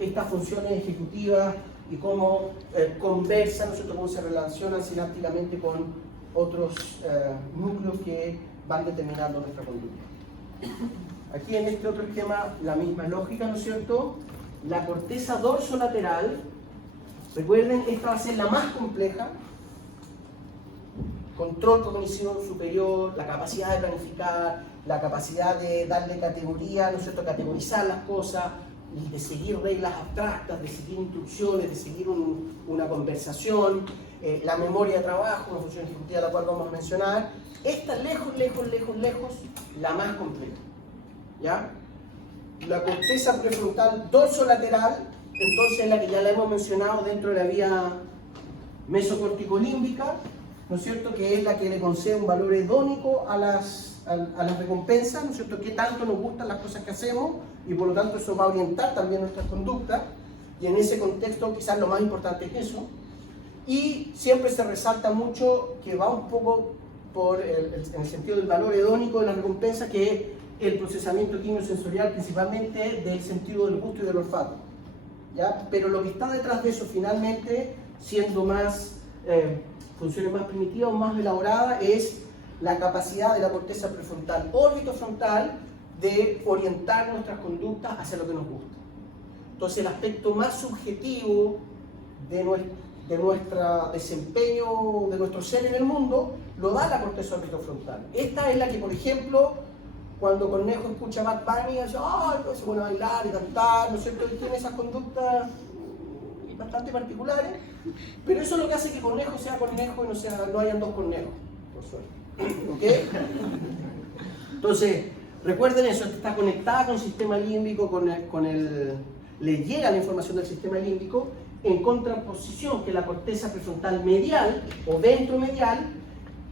estas funciones ejecutivas y cómo conversan, ¿no es cierto?, cómo se relacionan sinápticamente con otros núcleos que van determinando nuestra conducta. Aquí en este otro esquema la misma lógica, ¿no es cierto? La corteza dorsolateral, recuerden, esta va a ser la más compleja. Control cognitivo superior, la capacidad de planificar, la capacidad de darle categoría, ¿no es cierto?, categorizar las cosas, y de seguir reglas abstractas, de seguir instrucciones, de seguir una conversación, la memoria de trabajo, una función ejecutiva de la cual vamos a mencionar. Esta lejos, la más compleja. ¿Ya? La corteza prefrontal dorsolateral, entonces es la que ya la hemos mencionado dentro de la vía mesocorticolímbica, ¿no es cierto?, que es la que le concede un valor hedónico a las recompensas, ¿no es cierto?, qué tanto nos gustan las cosas que hacemos y por lo tanto eso va a orientar también nuestras conductas, y en ese contexto quizás lo más importante es eso. Y siempre se resalta mucho que va un poco en el sentido del valor hedónico de la recompensa, que es el procesamiento quimiosensorial principalmente del sentido del gusto y del olfato, ¿ya? Pero lo que está detrás de eso finalmente, siendo más funciones más primitivas, más elaboradas, es la capacidad de la corteza prefrontal orbitofrontal de orientar nuestras conductas hacia lo que nos gusta. Entonces el aspecto más subjetivo de nuestro desempeño, de nuestro ser en el mundo, lo da la corteza orbitofrontal. Esta es la que, por ejemplo, cuando Cornejo escucha Bad Bunny, dice, ¡ay, pues se pone a bailar y cantar!, ¿no es cierto? Él tiene esas conductas bastante particulares, pero eso es lo que hace que Cornejo sea Cornejo y no hayan 2 Cornejos, por suerte. ¿Ok? Entonces, recuerden eso, está conectada con el sistema límbico, le llega la información del sistema límbico, en contraposición que la corteza prefrontal medial o ventromedial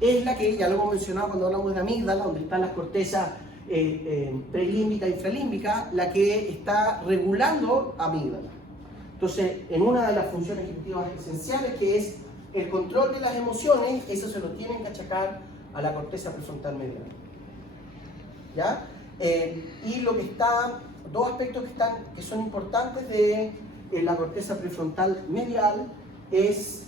es la que, ya lo hemos mencionado cuando hablamos de amígdala, donde están las cortezas prelímbica e infralímbica, la que está regulando amígdala. Entonces, en una de las funciones ejecutivas esenciales, que es el control de las emociones, eso se lo tienen que achacar a la corteza prefrontal medial. ¿Ya? Y lo que está, 2 aspectos que son importantes de la corteza prefrontal medial es,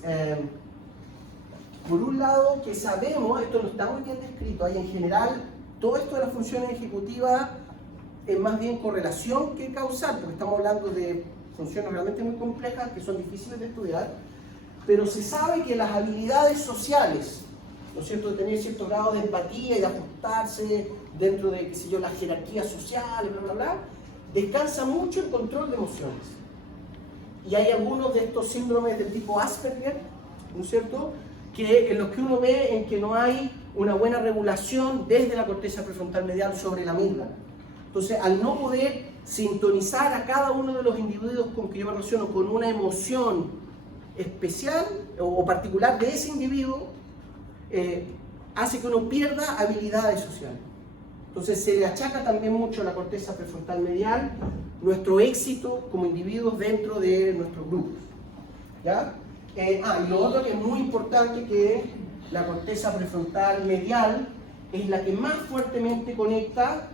por un lado, que sabemos, esto no está muy bien descrito, hay en general, todo esto de las funciones ejecutivas es más bien correlación que causal, porque estamos hablando de funciones realmente muy complejas que son difíciles de estudiar, pero se sabe que las habilidades sociales ¿no es cierto?, de tener cierto grado de empatía y de ajustarse dentro de, qué sé yo, las jerarquías sociales, bla, bla, bla, descansa mucho el control de emociones. Y hay algunos de estos síndromes del tipo Asperger, ¿no es cierto?, en los que uno ve en que no hay una buena regulación desde la corteza prefrontal medial sobre la amígdala. Entonces, al no poder sintonizar a cada uno de los individuos con que yo me relaciono con una emoción especial o particular de ese individuo, hace que uno pierda habilidades sociales. Entonces se le achaca también mucho a la corteza prefrontal medial nuestro éxito como individuos dentro de nuestros grupos. ¿Ya? Y lo otro que es muy importante, que la corteza prefrontal medial es la que más fuertemente conecta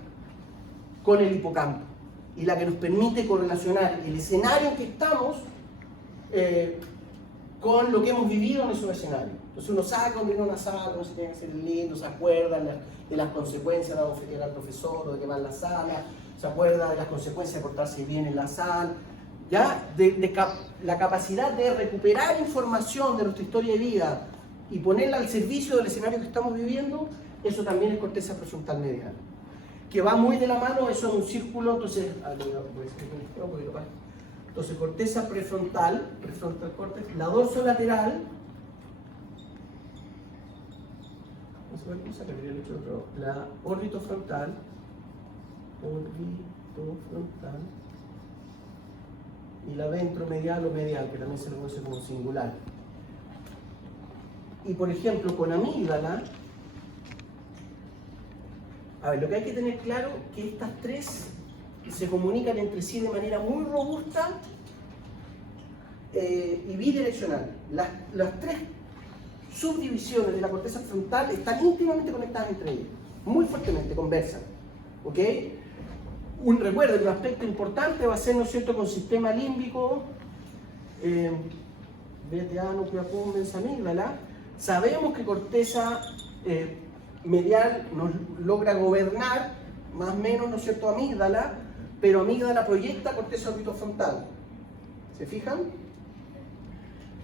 con el hipocampo y la que nos permite correlacionar el escenario en que estamos con lo que hemos vivido en esos escenarios. Entonces uno sabe cuando viene a una sala, cómo se tiene que hacer lindo, se acuerda de las consecuencias de ofender al profesor o de quemar la sala, se acuerda de las consecuencias de portarse bien en la sala, ¿ya? La capacidad de recuperar información de nuestra historia de vida y ponerla al servicio del escenario que estamos viviendo, eso también es corteza prefrontal medial. Que va muy de la mano, eso es un círculo, entonces, corteza prefrontal córtex, la dorsolateral, la orbitofrontal, y la ventromedial o medial, que también se le conoce como singular. Y por ejemplo, con amígdala, a ver, lo que hay que tener claro es que estas tres se comunican entre sí de manera muy robusta y bidireccional. Las tres subdivisiones de la corteza frontal están íntimamente conectadas entre ellas, muy fuertemente, conversan. ¿Ok? Recuerden, un aspecto importante va a ser, ¿no es cierto?, con sistema límbico, BTA, núcleo accumbens, amígdala. Sabemos que corteza medial nos logra gobernar, más o menos, ¿no es cierto?, amígdala, pero amígdala proyecta corteza orbitofrontal. ¿Se fijan?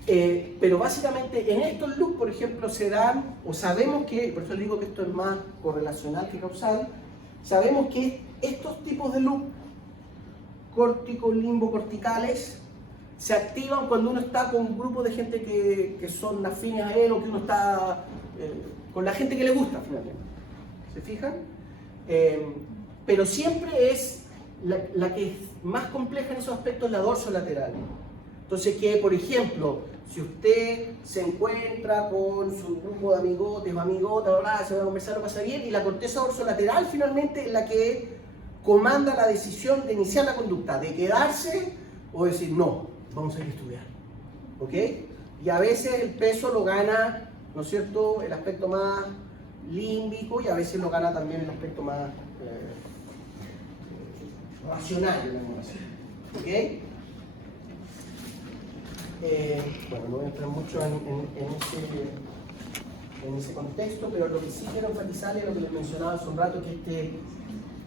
Pero básicamente en estos loops, por ejemplo, se dan, o sabemos que, por eso digo que esto es más correlacional que causal, sabemos que estos tipos de loop córtico-limbo-corticales se activan cuando uno está con un grupo de gente que son afines a él, o que uno está con la gente que le gusta finalmente. ¿Se fijan? Pero siempre es la que es más compleja en esos aspectos, la dorsolateral. Entonces, que por ejemplo, si usted se encuentra con su grupo de amigotes o amigotas, se va a conversar, lo pasa bien, y la corteza dorsolateral finalmente es la que comanda la decisión de iniciar la conducta, de quedarse o decir no, vamos a ir a estudiar. ¿Ok? Y a veces el peso lo gana, ¿no es cierto?, el aspecto más límbico, y a veces lo gana también el aspecto más racional, digamos así. ¿Ok? Bueno, no voy a entrar mucho en ese contexto, pero lo que sí quiero enfatizar es lo que les mencionaba hace un rato, que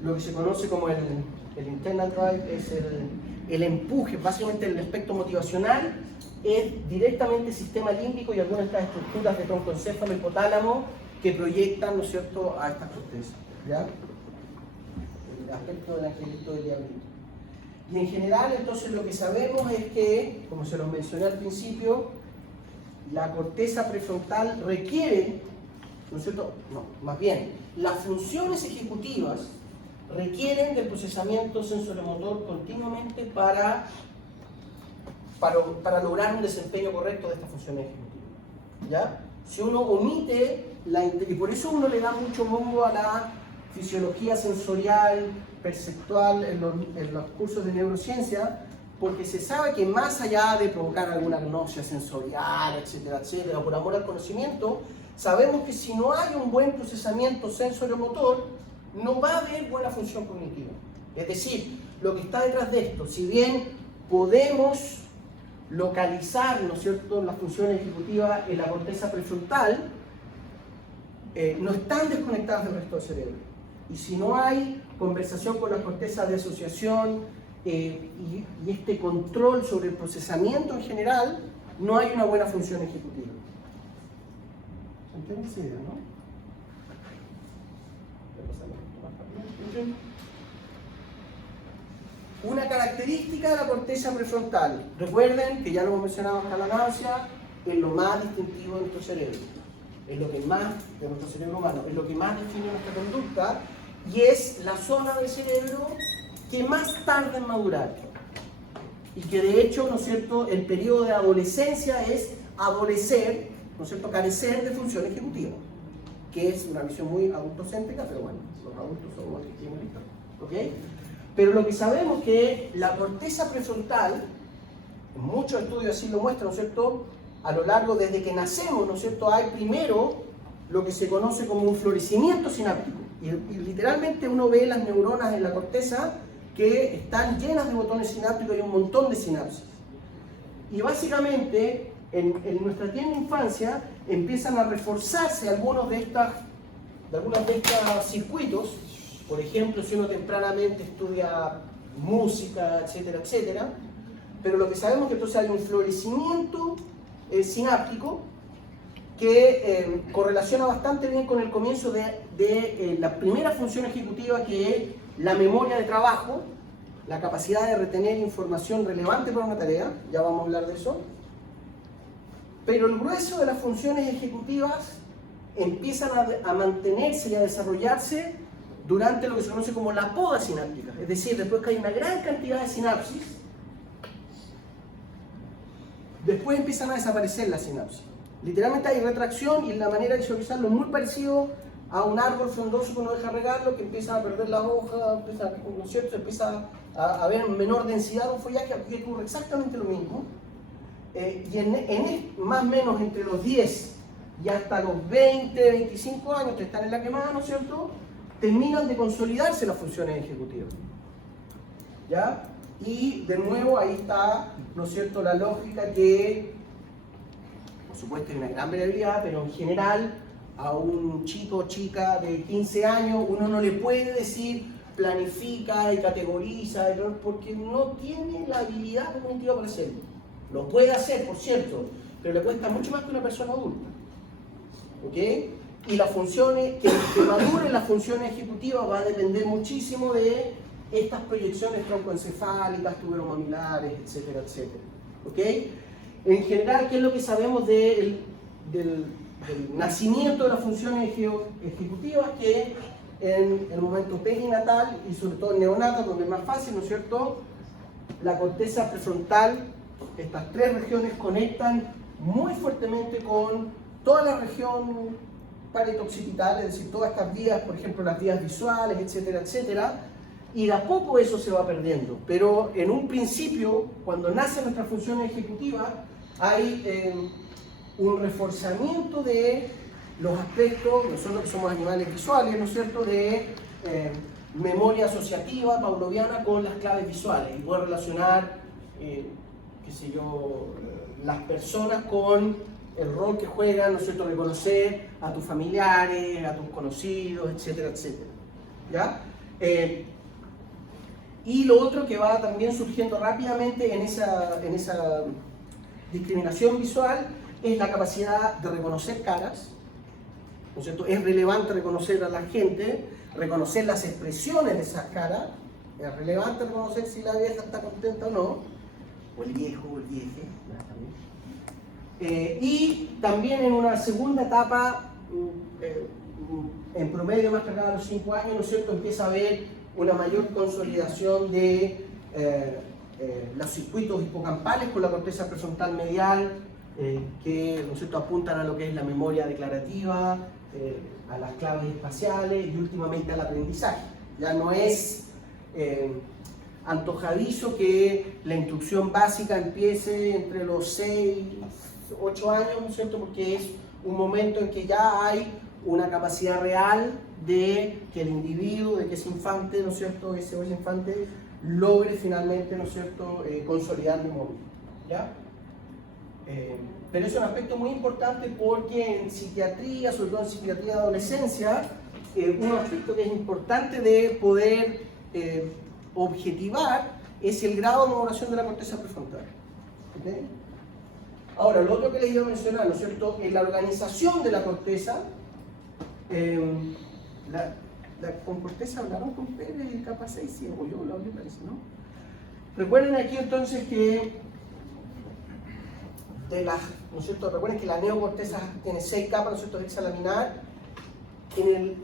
lo que se conoce como el internal drive es el empuje, básicamente el aspecto motivacional, es directamente el sistema límbico y algunas de estas estructuras de troncoencéfalo y hipotálamo que proyectan, ¿no es cierto?, a estas cortezas, ¿ya? El aspecto del angelito del diablito. Y en general, entonces, lo que sabemos es que, como se los mencioné al principio, la corteza prefrontal requiere, ¿no es cierto?, no, más bien, las funciones ejecutivas requieren del procesamiento sensoriomotor continuamente para lograr un desempeño correcto de estas funciones ejecutivas. ¿Ya? Si uno omite, y por eso uno le da mucho bombo a la fisiología sensorial, perceptual en los cursos de neurociencia, porque se sabe que más allá de provocar alguna agnosia sensorial, etcétera, etcétera, o por amor al conocimiento, sabemos que si no hay un buen procesamiento sensoriomotor, no va a haber buena función cognitiva. Es decir, lo que está detrás de esto, si bien podemos localizar, ¿no es cierto?, las funciones ejecutivas en la corteza prefrontal, no están desconectadas del resto del cerebro. Y si no hay conversación con las cortezas de asociación y este control sobre el procesamiento en general, no hay una buena función ejecutiva. ¿Se Entienden esa idea, ¿no? Voy a pasarlo más rápido. Una característica de la corteza prefrontal. Recuerden que ya lo hemos mencionado hasta la náusea, es lo más distintivo de nuestro cerebro. Es lo que más, de nuestro cerebro humano, es lo que más define nuestra conducta y es la zona del cerebro que más tarda en madurar. Y que de hecho, ¿no es cierto?, el periodo de adolescencia es adolecer, ¿no es cierto?, carecer de función ejecutiva. Que es una visión muy adultocéntrica, pero bueno, los adultos somos los que tienen esto. ¿Ok? Pero lo que sabemos es que la corteza prefrontal, muchos estudios así lo muestran, ¿no es cierto?, a lo largo desde que nacemos, ¿no es cierto?, hay primero lo que se conoce como un florecimiento sináptico. Y literalmente uno ve las neuronas en la corteza que están llenas de botones sinápticos y un montón de sinapsis. Y básicamente, en nuestra tierna infancia, empiezan a reforzarse algunos de estos circuitos. Por ejemplo, si uno tempranamente estudia música, etcétera, etcétera. Pero lo que sabemos es que entonces hay un florecimiento sináptico que correlaciona bastante bien con el comienzo de la primera función ejecutiva, que es la memoria de trabajo, la capacidad de retener información relevante para una tarea. Ya vamos a hablar de eso. Pero el grueso de las funciones ejecutivas empiezan a mantenerse y a desarrollarse durante lo que se conoce como la poda sináptica. Es decir, después que hay una gran cantidad de sinapsis, después empiezan a desaparecer las sinapsis. Literalmente hay retracción y la manera de visualizarlo es muy parecido a un árbol frondoso que uno deja regarlo, que empieza a perder las hojas, ¿no es cierto?, empieza a haber menor densidad de un follaje. Aquí ocurre exactamente lo mismo. Y más o menos entre los 10 y hasta los 20, 25 años que están en la quemada, ¿no es cierto?, terminan de consolidarse las funciones ejecutivas. ¿Ya? Y de nuevo ahí está, ¿no es cierto?, la lógica que, por supuesto, hay una gran variabilidad, pero en general a un chico o chica de 15 años uno no le puede decir planifica y categoriza, porque no tiene la habilidad cognitiva para hacerlo. Lo puede hacer, por cierto, pero le cuesta mucho más que una persona adulta. ¿Ok? Y las funciones, que maduren las funciones ejecutivas va a depender muchísimo de estas proyecciones troncoencefálicas, tuberomamilares, etcétera, etcétera. ¿Ok? En general, ¿qué es lo que sabemos del nacimiento de las funciones ejecutivas? Que en el momento perinatal y sobre todo en neonato, donde es más fácil, ¿no es cierto?, la corteza prefrontal, estas tres regiones conectan muy fuertemente con toda la región parieto-occipital, es decir, todas estas vías, por ejemplo, las vías visuales, etcétera, etcétera, y de a poco eso se va perdiendo. Pero en un principio, cuando nacen nuestras funciones ejecutivas, hay un reforzamiento de los aspectos, nosotros que somos animales visuales, ¿no es cierto?, de memoria asociativa pavloviana con las claves visuales, y poder relacionar, qué sé yo, las personas con el rol que juegan, ¿no es cierto?, reconocer a tus familiares, a tus conocidos, etcétera, etcétera. ¿Ya? Y lo otro que va también surgiendo rápidamente en esa discriminación visual es la capacidad de reconocer caras, ¿no es cierto? Es relevante reconocer a la gente, reconocer las expresiones de esas caras, es relevante reconocer si la vieja está contenta o no, o el viejo o el vieje, y también en una segunda etapa, en promedio más cercana a los 5 años, ¿no es cierto?, empieza a haber una mayor consolidación de los circuitos hipocampales con la corteza prefrontal medial, que, ¿no es cierto?, apuntan a lo que es la memoria declarativa, a las claves espaciales y últimamente al aprendizaje. Ya no es antojadizo que la instrucción básica empiece entre los 6, 8 años, ¿no es cierto?, porque es un momento en que ya hay una capacidad real de que el individuo, de que ese infante, ¿no es cierto?, ese o ese infante logre finalmente, ¿no es cierto?, consolidar memoria. ¿Ya? Pero es un aspecto muy importante porque en psiquiatría, sobre todo en psiquiatría de adolescencia, un aspecto que es importante de poder objetivar es el grado de maduración de la corteza prefrontal. ¿Okay? Ahora, lo otro que les iba a mencionar, ¿no es cierto? En la organización de la corteza, con corteza hablaron con Pérez en capa 6, sí, o yo lo hablé, parece, ¿no? Recuerden aquí entonces que ¿no es cierto? Recuerden que la neocorteza tiene 6 capas, ¿no es cierto?, de hexalaminar.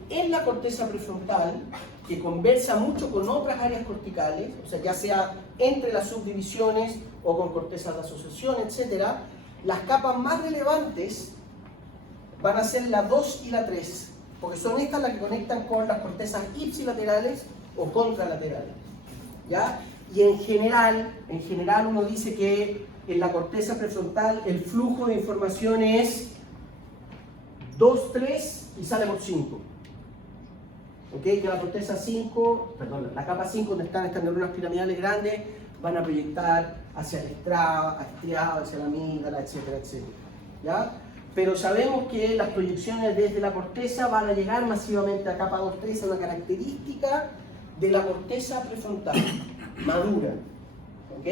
En la corteza prefrontal, que conversa mucho con otras áreas corticales, o sea, ya sea entre las subdivisiones o con cortezas de asociación, etc., las capas más relevantes van a ser la 2 y la 3, porque son estas las que conectan con las cortezas ipsilaterales o contralaterales, ¿ya? Y en general uno dice que en la corteza prefrontal el flujo de información es 2, 3 y sale por 5. ¿Ok? Que la corteza 5, perdón, la capa 5, donde están estas neuronas piramidales grandes, van a proyectar hacia el estriado, hacia la amígdala, etcétera, etcétera. ¿Ya? Pero sabemos que las proyecciones desde la corteza van a llegar masivamente a capa 2, 3, a una característica de la corteza prefrontal, madura. ¿Ok?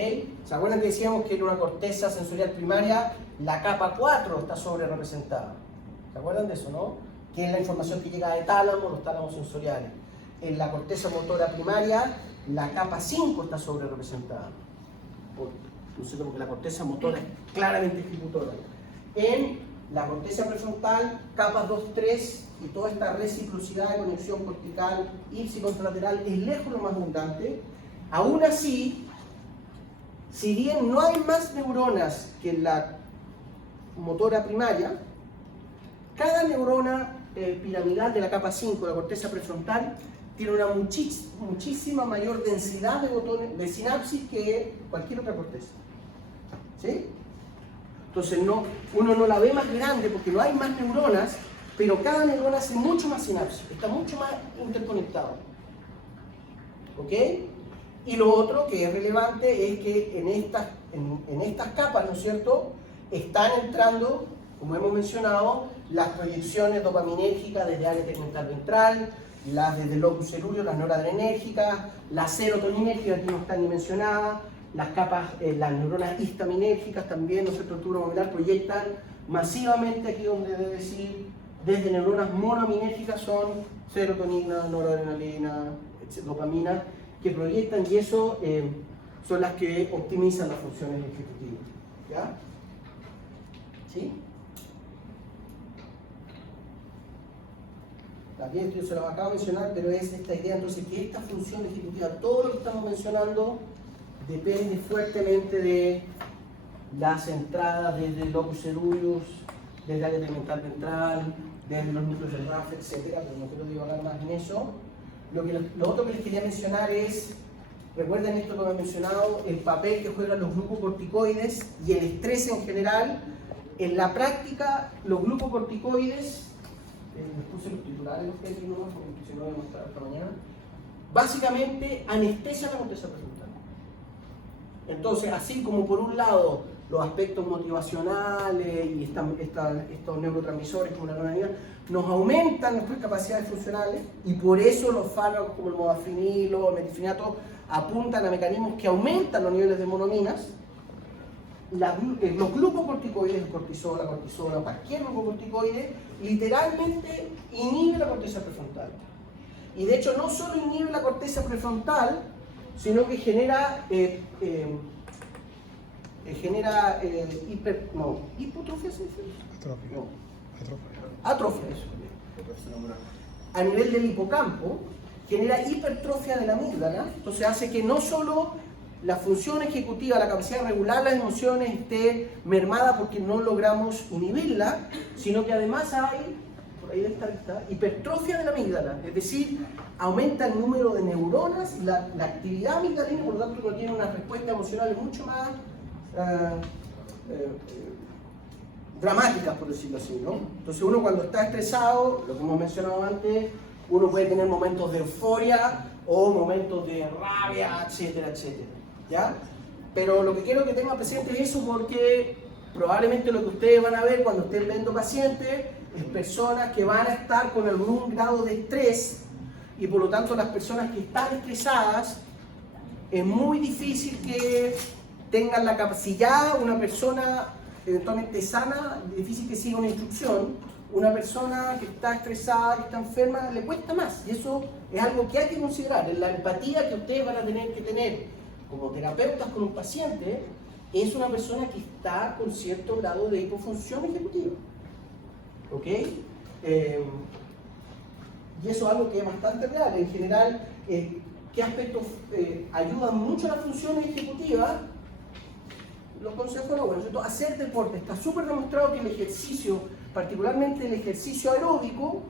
¿Se acuerdan que decíamos que en una corteza sensorial primaria la capa 4 está sobre representada? ¿Se acuerdan de eso, no? Que es la información que llega de tálamo, los tálamos sensoriales. En la corteza motora primaria, la capa 5 está sobre representada. No sé, porque la corteza motora es claramente ejecutora. En la corteza prefrontal, capas 2, 3 y toda esta reciprocidad de conexión cortical ipsicontralateral es lejos lo más abundante. Aún así, si bien no hay más neuronas que en la motora primaria, cada neurona piramidal de la capa 5 de la corteza prefrontal tiene una muchísima mayor densidad de botones de sinapsis que cualquier otra corteza. ¿Sí? Entonces uno no la ve más grande porque no hay más neuronas, pero cada neurona hace mucho más sinapsis, está mucho más interconectado. ¿Ok? Y lo otro que es relevante es que en estas capas, ¿no es cierto?, están entrando, como hemos mencionado, las proyecciones dopaminérgicas desde área tegmental ventral, las desde el locus cerúleo, las noradrenérgicas, las serotoninérgicas, aquí no están ni mencionadas, las capas, las neuronas histaminérgicas también, ¿no es cierto?, el tubo modular proyectan masivamente aquí donde debe decir, desde neuronas monoaminérgicas son serotonina, noradrenalina, dopamina, que proyectan y eso son las que optimizan las funciones ejecutivas. ¿Ya? ¿Sí? También yo se lo acabo de mencionar, pero es esta idea entonces que esta función ejecutiva, todo lo que estamos mencionando, depende fuertemente de las entradas desde el locus ceruleus, desde el área tegmental ventral, desde los núcleos del RAF, etcétera, pero no quiero divagar más en eso. Lo otro que les quería mencionar es, recuerden esto que he mencionado, el papel que juegan los glucocorticoides y el estrés en general. En la práctica, los glucocorticoides, les puse los titulares, porque si no voy a mostrar hasta mañana, básicamente anestesian la corteza prefrontal. Entonces, así como por un lado los aspectos motivacionales y estos neurotransmisores como la noradrenalina nos aumentan nuestras capacidades funcionales y por eso los fármacos como el modafinilo o el metilfenidato apuntan a mecanismos que aumentan los niveles de monoaminas. Los glucocorticoides, el cortisol, la cortisona, cualquier glucocorticoide, literalmente inhibe la corteza prefrontal. Y de hecho no solo inhibe la corteza prefrontal, sino que genera hipotrofia, ¿se dice? Atrofia, eso. A nivel del hipocampo, genera hipertrofia de la amígdala, entonces hace que no solo la función ejecutiva, la capacidad de regular las emociones esté mermada porque no logramos inhibirla, sino que además hay, por ahí está hipertrofia de la amígdala, es decir, aumenta el número de neuronas y la actividad amigdalina, por lo tanto uno tiene unas respuestas emocionales mucho más dramáticas, por decirlo así, ¿no? Entonces uno cuando está estresado, lo que hemos mencionado antes, uno puede tener momentos de euforia o momentos de rabia, etcétera, etcétera, ¿ya? Pero lo que quiero que tengan presente es eso porque probablemente lo que ustedes van a ver cuando estén viendo pacientes es personas que van a estar con algún grado de estrés y por lo tanto las personas que están estresadas es muy difícil que tengan la capacidad, una persona eventualmente sana, difícil que siga una instrucción. Una persona que está estresada, que está enferma, le cuesta más. Y eso es algo que hay que considerar. En la empatía que ustedes van a tener que tener como terapeutas con un paciente, es una persona que está con cierto grado de hipofunción ejecutiva. ¿Ok? Y eso es algo que es bastante real. En general, ¿qué aspectos ayudan mucho a las funciones ejecutivas? Los consejos no, bueno, ¿cierto? Hacer deporte. Está súper demostrado que el ejercicio, particularmente el ejercicio aeróbico,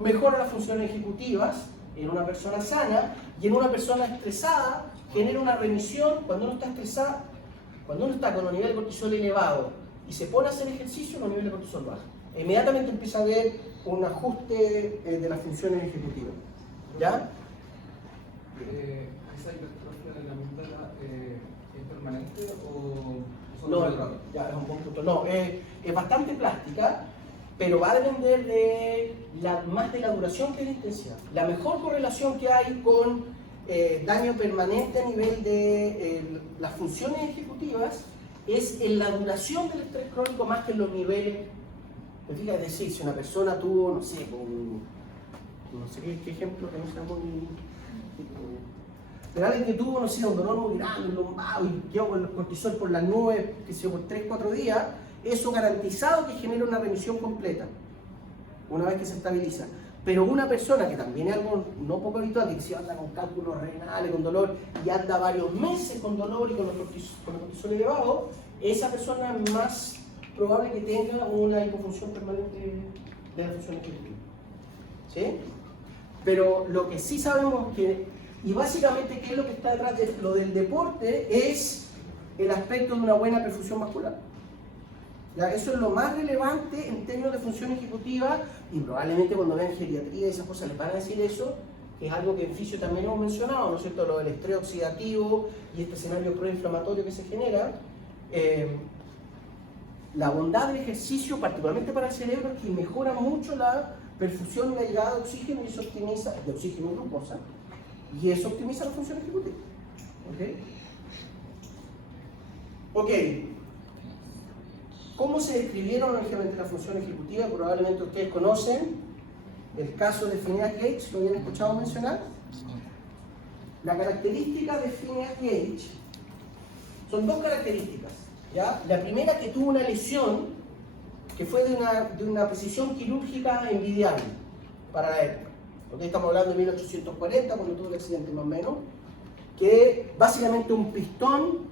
mejora las funciones ejecutivas en una persona sana, y en una persona estresada genera una remisión. Cuando uno está estresado, cuando uno está con un nivel de cortisol elevado y se pone a hacer ejercicio, los niveles de cortisol bajan. Inmediatamente empieza a haber un ajuste de las funciones ejecutivas. ¿Ya? ¿Esa hipertrofia de la amígdala es permanente o solo No, de rato? ya es un buen punto. No, es bastante plástica, pero va a depender más de la duración que de la intensidad. La mejor correlación que hay con daño permanente a nivel de las funciones ejecutivas es en la duración del estrés crónico más que en los niveles. Es decir, si una persona tuvo, no sé, no sé qué ejemplo que no sea muy... Pero alguien que tuvo, no sé, un dolor muy grande, un lumbago y quedó con el cortisol por las nubes, que se por 3-4 días, eso garantizado que genera una remisión completa, una vez que se estabiliza. Pero una persona que también es algo no poco habitual, que si anda con cálculos renales, con dolor, y anda varios meses con dolor y con el cortisol elevado, esa persona es más probable que tenga una hipofunción permanente de la función ejecutiva. ¿Sí? Pero lo que sí sabemos que, y básicamente qué es lo que está detrás de lo del deporte, es el aspecto de una buena perfusión vascular. ¿Ya? Eso es lo más relevante en términos de función ejecutiva, y probablemente cuando vean geriatría y esas cosas les van a decir eso, que es algo que en fisio también hemos mencionado, ¿no es cierto? Lo del estrés oxidativo y este escenario proinflamatorio que se genera. La bondad del ejercicio, particularmente para el cerebro, es que mejora mucho la perfusión y la llegada de oxígeno, y eso optimiza, de oxígeno y glucosa, y eso optimiza la función ejecutiva. ¿Ok? ¿Cómo se describieron originalmente la función ejecutiva? Probablemente ustedes conocen el caso de Phineas Gage, ¿lo habían escuchado mencionar? La característica de Phineas Gage son dos características. ¿Ya? La primera, que tuvo una lesión que fue de una precisión quirúrgica envidiable para la época. Estamos hablando de 1840, cuando tuvo el accidente más o menos, que básicamente un pistón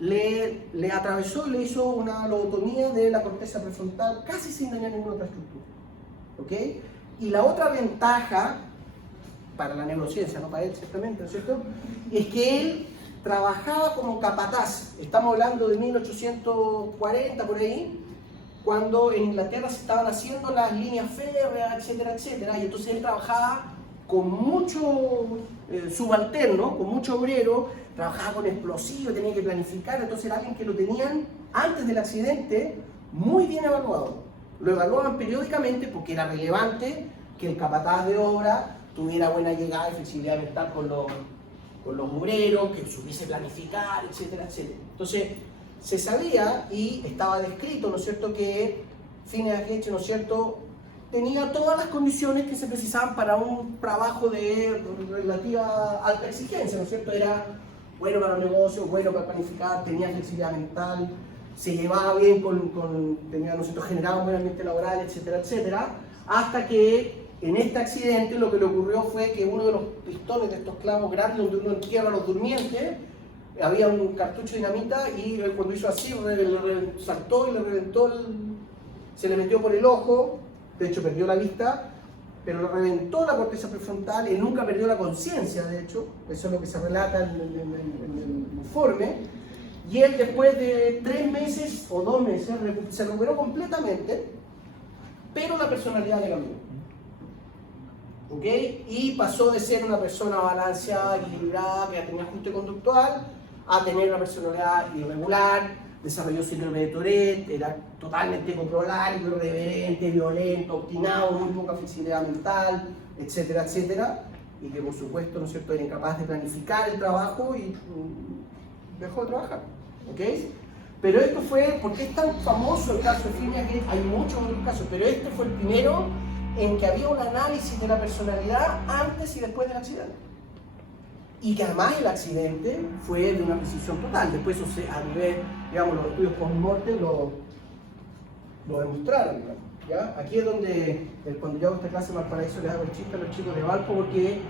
le atravesó y le hizo una lobotomía de la corteza prefrontal casi sin dañar ninguna otra estructura. ¿Okay? Y la otra ventaja para la neurociencia, no para él ciertamente, ¿no es cierto?, es que él trabajaba como capataz. Estamos hablando de 1840 por ahí, cuando en Inglaterra se estaban haciendo las líneas férreas, etcétera, etcétera, y entonces él trabajaba con mucho subalterno, con mucho obrero, trabajaba con explosivos, tenía que planificar, entonces era alguien que lo tenían antes del accidente muy bien evaluado. Lo evaluaban periódicamente porque era relevante que el capataz de obra tuviera buena llegada y flexibilidad mental con los obreros, que supiese planificar, etcétera, etcétera. Entonces, se sabía y estaba descrito, ¿no es cierto?, que Phineas Gage, ¿no es cierto?, tenía todas las condiciones que se precisaban para un trabajo de relativa alta exigencia, ¿no es cierto? Era bueno para los negocios, bueno para planificar, tenía flexibilidad mental, se llevaba bien tenía, ¿no es cierto?, generaba un buen ambiente laboral, etcétera, etcétera, hasta que en este accidente lo que le ocurrió fue que uno de los pistones de estos clavos grandes donde uno entierra a los durmientes, había un cartucho de dinamita y él cuando hizo así saltó y le reventó, se le metió por el ojo, de hecho perdió la vista, pero le reventó la corteza prefrontal, él nunca perdió la conciencia, de hecho, eso es lo que se relata en el informe, y él después de 3 meses o 2 meses se recuperó completamente, pero la personalidad le cambió. ¿Okay? Y pasó de ser una persona balanceada, equilibrada, que tenía ajuste conductual, a tener una personalidad irregular, desarrolló síndrome de Tourette, era totalmente controlable, irreverente, violento, obstinado, muy poca flexibilidad mental, etcétera, etcétera, y que por supuesto, ¿no es cierto?, era incapaz de planificar el trabajo y dejó de trabajar. ¿Okay? Pero esto fue, porque es tan famoso el caso de Finia, que hay muchos otros casos, pero este fue el primero en que había un análisis de la personalidad antes y después del accidente. Y que además el accidente fue de una precisión total. Después eso a nivel, digamos, los estudios post-mortem lo demostraron. ¿Ya? Aquí es donde, cuando yo hago esta clase en Valparaíso, les hago el chiste a los chicos de Valpo, porque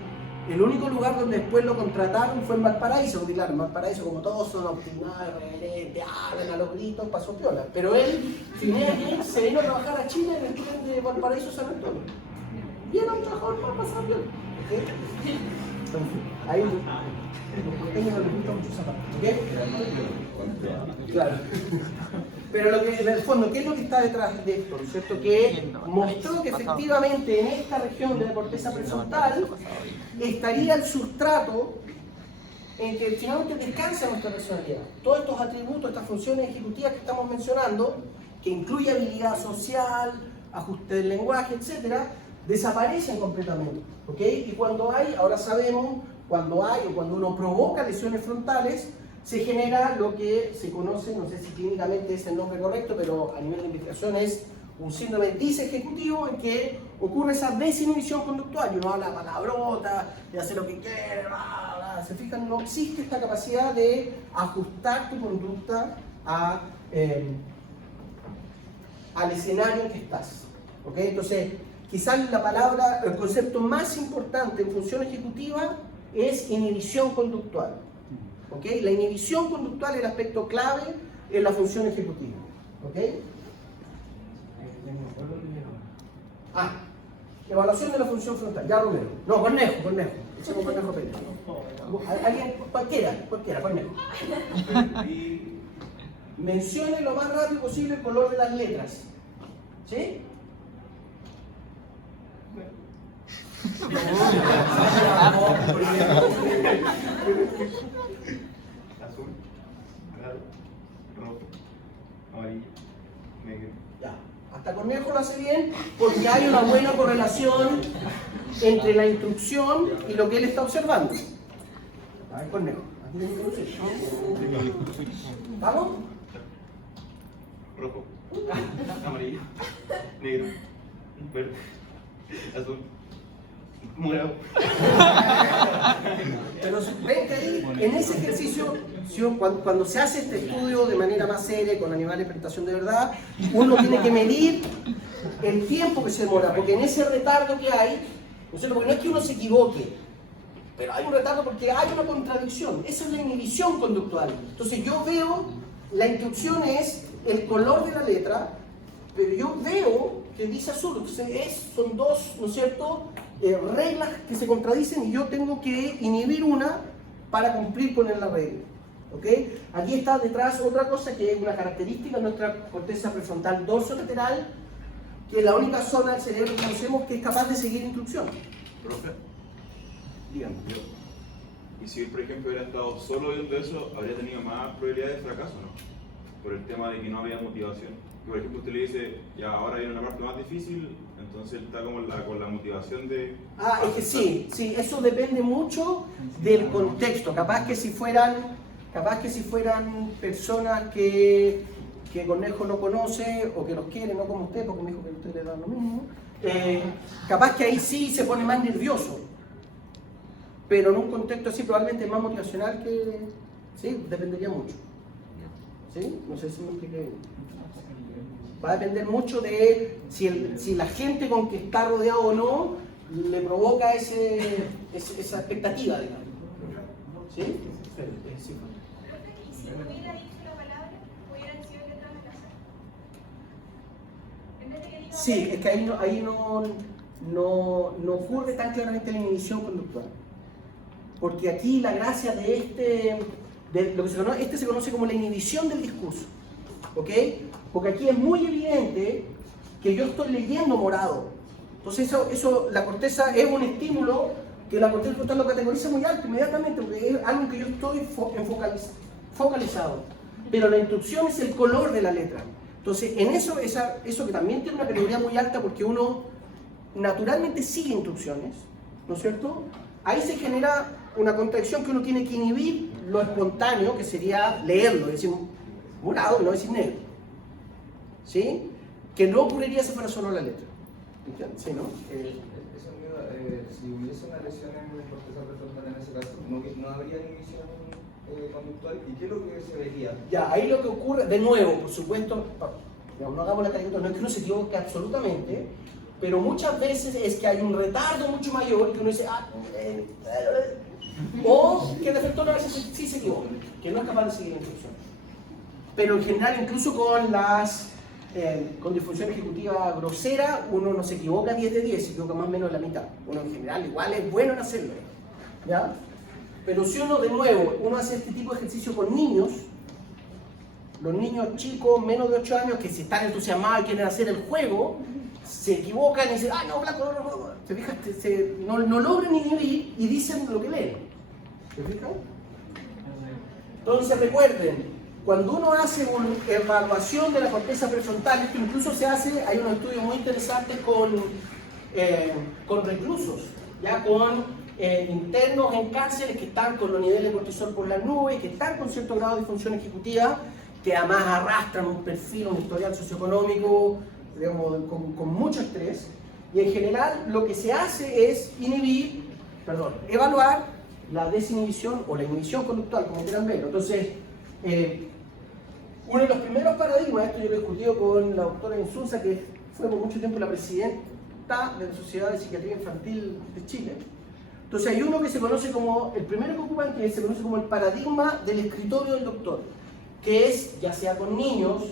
el único lugar donde después lo contrataron fue en Valparaíso, porque claro, en Valparaíso, como todos son optimados, reverentes, hablan a los gritos, pasó piola. Pero él, Finia, se vino a trabajar a Chile en el tren de Valparaíso San Antonio. Y era un trabajador para pasar piola. ¿Okay? Ahí los porteños no les gusta mucho zapatos, ¿ok? Claro. Pero lo que, en el fondo, ¿qué es lo que está detrás de esto? ¿No es cierto? Que mostró que efectivamente en esta región de la corteza prefrontal estaría el sustrato en que finalmente descansa nuestra personalidad. Todos estos atributos, estas funciones ejecutivas que estamos mencionando, que incluye habilidad social, ajuste del lenguaje, etc., desaparecen completamente. ¿Ok? Y cuando hay, ahora sabemos, cuando uno provoca lesiones frontales, se genera lo que se conoce, no sé si clínicamente es el nombre correcto, pero a nivel de investigación es un síndrome disejecutivo en que ocurre esa desinhibición conductual. Y uno habla palabrota, de hacer lo que quiere, bla, bla. Se fijan, no existe esta capacidad de ajustar tu conducta al escenario en que estás. ¿Ok? Entonces, quizás el concepto más importante en función ejecutiva es inhibición conductual. ¿Okay? La inhibición conductual es el aspecto clave en la función ejecutiva. ¿Okay? Evaluación de la función frontal. Ya, Romero. No, Cornejo. Echemos Cornejo Pérez. Alguien, cualquiera, Cornejo. Mencione lo más rápido posible el color de las letras. ¿Sí? Azul, naranja, rojo, amarillo, negro. Ya. Hasta Cornejo lo hace bien porque hay una buena correlación entre la instrucción y lo que él está observando. A ver, Cornejo. Aquí tenemos que lucir. ¿Vamos? Rojo, amarillo, negro, verde, azul, morado. Pero ven que ahí, en ese ejercicio, cuando se hace este estudio de manera más seria, con animales de presentación de verdad, uno tiene que medir el tiempo que se demora, porque en ese retardo que hay, ¿no es cierto? Porque no es que uno se equivoque, pero hay un retardo porque hay una contradicción. Esa es la inhibición conductual. Entonces yo veo, la instrucción es el color de la letra, pero yo veo que dice azul. Entonces son dos, ¿no es cierto?, reglas que se contradicen y yo tengo que inhibir una para cumplir con la regla. ¿Okay? Aquí está detrás otra cosa que es una característica de nuestra corteza prefrontal dorsolateral, que es la única zona del cerebro que conocemos que es capaz de seguir instrucciones. Profe, Dígame. y si él, por ejemplo, hubiera estado solo viendo eso, habría tenido más probabilidades de fracaso, ¿no? Por el tema de que no había motivación. Y, por ejemplo, usted le dice, ya ahora viene una parte más difícil, entonces él está como con la motivación de... Es que sí, eso depende mucho del contexto. Capaz que si fueran personas que Cornejo no conoce o que los quiere, no como usted, porque me dijo que a usted le da lo mismo, capaz que ahí sí se pone más nervioso. Pero en un contexto así probablemente más motivacional que... Sí, dependería mucho. ¿Sí? No sé si me expliqué bien. Va a depender mucho de si la gente con que está rodeado o no le provoca esa expectativa, digamos. ¿Sí? Sí. Si no hubiera dicho la palabra, hubieran sido letras al azar. En vez de que diga Sí, es que ahí no ocurre tan claramente la inhibición conductual. Porque aquí la gracia de lo que se conoce como la inhibición del discurso. ¿Ok? Porque aquí es muy evidente que yo estoy leyendo morado. Entonces la corteza es un estímulo que la corteza frontal lo categoriza muy alto inmediatamente, porque es algo que yo estoy focalizado. Pero la instrucción es el color de la letra. Entonces, en eso que también tiene una categoría muy alta, porque uno naturalmente sigue instrucciones, ¿no es cierto? Ahí se genera una contradicción que uno tiene que inhibir lo espontáneo, que sería leerlo, es decir, morado, no decir negro. ¿Sí? Que no ocurriría si fuera solo la letra. ¿Entiendes? ¿Sí, no? Eso mío, si hubiese una lesión en la corteza prefrontal en ese caso, no habría inhibición conductual. ¿Y qué es lo que se vería? Ya, ahí lo que ocurre, de nuevo, por supuesto, no hagamos la caricatura, no es que uno se equivoque absolutamente, pero muchas veces es que hay un retardo mucho mayor que uno dice, o que el efector a veces sí se equivoca, que no es capaz de seguir la instrucción. Pero en general, incluso con disfunción ejecutiva grosera, uno no se equivoca 10 de 10, se equivoca más o menos la mitad. Uno en general igual es bueno en hacerlo, ¿ya? Pero si uno, de nuevo, uno hace este tipo de ejercicio con niños, los niños chicos, menos de 8 años, que si están entusiasmados y quieren hacer el juego, se equivocan y dicen, no, blanco, no. ¿Se fijan? No logran inhibir y dicen lo que leen. ¿Se fijan? Entonces recuerden, cuando uno hace una evaluación de la corteza prefrontal, esto incluso se hace, hay unos estudios muy interesantes con reclusos, ya con internos en cárceles que están con los niveles de cortisol por las nubes, que están con cierto grado de disfunción ejecutiva, que además arrastran un perfil, un historial socioeconómico, digamos, con mucho estrés, y en general lo que se hace es evaluar la desinhibición o la inhibición conductual, como quieran verlo. Entonces, uno de los primeros paradigmas, esto yo lo he discutido con la doctora Insunza, que fue por mucho tiempo la presidenta de la Sociedad de Psiquiatría Infantil de Chile. Entonces hay uno que se conoce como, el primero que ocupan, que se conoce como el paradigma del escritorio del doctor, que es, ya sea con niños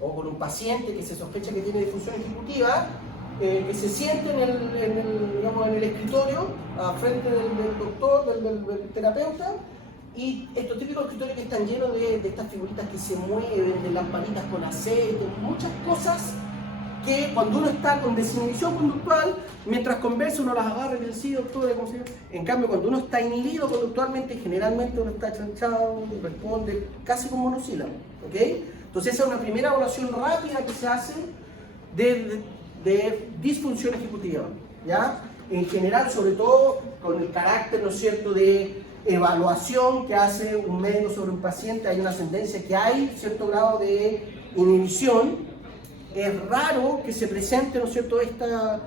o con un paciente que se sospecha que tiene disfunción ejecutiva, que se siente en el escritorio, a frente del doctor, del terapeuta, y estos típicos escritorios que están llenos de estas figuritas que se mueven, de lamparitas con aceite, muchas cosas que cuando uno está con desinhibición conductual, mientras conversa uno las agarra y dice, sí, doctor, ¿cómo se llama? En cambio, cuando uno está inhibido conductualmente, generalmente uno está chanchado, responde casi como monosílabo, ¿ok? Entonces esa es una primera evaluación rápida que se hace de disfunción ejecutiva, ¿ya? En general, sobre todo con el carácter, ¿no es cierto?, de evaluación que hace un médico sobre un paciente, hay una tendencia que hay cierto grado de inhibición. Es raro que se presente, ¿no es cierto?, esta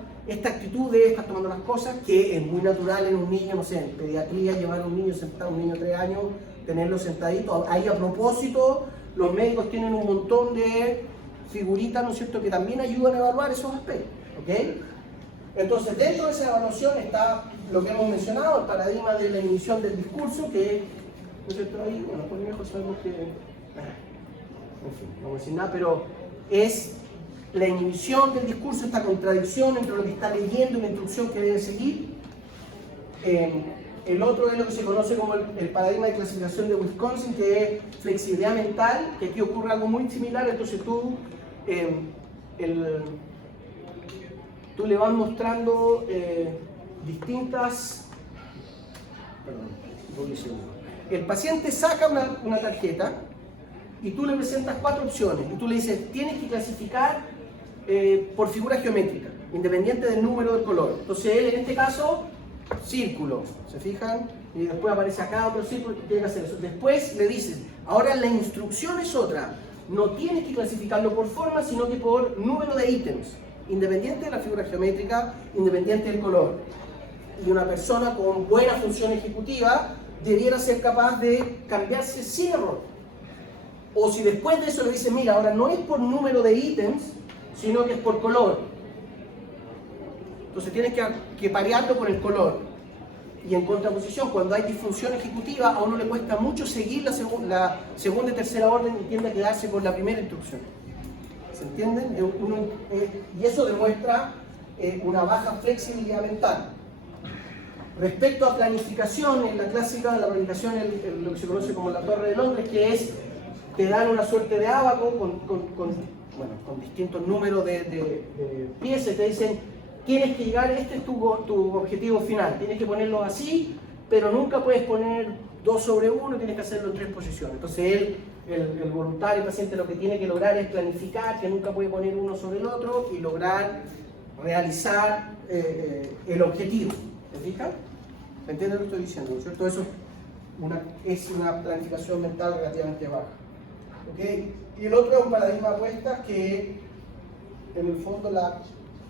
actitud de estar tomando las cosas, que es muy natural en un niño, no sé, en pediatría, llevar a un niño sentado, un niño de 3 años, tenerlo sentadito. Ahí a propósito, los médicos tienen un montón de figuritas, ¿no es cierto?, que también ayudan a evaluar esos aspectos, ¿ok? Entonces, dentro de esa evaluación está lo que hemos mencionado, el paradigma de la inhibición del discurso, que, ¿no es cierto?, ahí, bueno, por mejor sabemos que, en fin, no voy a decir nada, pero es la inhibición del discurso, esta contradicción entre lo que está leyendo y la instrucción que debe seguir. El otro es lo que se conoce como el paradigma de clasificación de Wisconsin, que es flexibilidad mental, que aquí ocurre algo muy similar. Entonces tú le vas mostrando distintas... El paciente saca una tarjeta y tú le presentas 4 opciones y tú le dices, tienes que clasificar por figura geométrica, independiente del número del color. Entonces él, en este caso, círculo, ¿se fijan? Y después aparece acá otro círculo y tiene que hacer eso. Después le dices, ahora la instrucción es otra, no tienes que clasificarlo por forma, sino que por número de ítems, independiente de la figura geométrica, independiente del color. Y una persona con buena función ejecutiva debiera ser capaz de cambiarse sin error. O si después de eso le dices, mira, ahora no es por número de ítems, sino que es por color. Entonces tienes que parearlo por el color. Y en contraposición, cuando hay disfunción ejecutiva, a uno le cuesta mucho seguir la segunda y tercera orden y tiende a quedarse con la primera instrucción. ¿Se entienden? Y eso demuestra una baja flexibilidad mental. Respecto a planificación, en la clásica, la planificación es lo que se conoce como la Torre de Londres, que es, te dan una suerte de ábaco con distintos números de piezas, te dicen, tienes que llegar, este es tu objetivo final, tienes que ponerlo así, pero nunca puedes poner 2 sobre 1, tienes que hacerlo en 3 posiciones. Entonces el voluntario, el paciente, lo que tiene que lograr es planificar, que nunca puede poner uno sobre el otro, y lograr realizar el objetivo. ¿Se fijan? ¿Se entiende lo que estoy diciendo? ¿No es cierto? Eso es una planificación mental relativamente baja. ¿Ok? Y el otro es un paradigma de apuestas que, en el fondo, la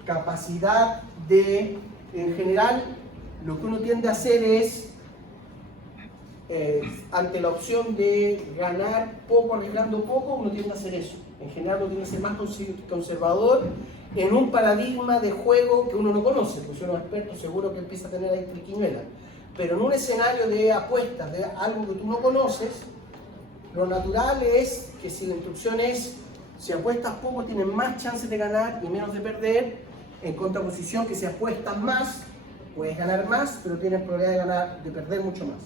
capacidad de, en general, lo que uno tiende a hacer es, ante la opción de ganar poco, arriesgando poco, uno tiende a hacer eso. En general uno tiende a ser más conservador en un paradigma de juego que uno no conoce, pues si uno es experto seguro que empieza a tener ahí triquiñuelas. Pero en un escenario de apuestas, de algo que tú no conoces, lo natural es que si la instrucción es, si apuestas poco tienes más chances de ganar y menos de perder, en contraposición que si apuestas más, puedes ganar más, pero tienes probabilidad de perder mucho más.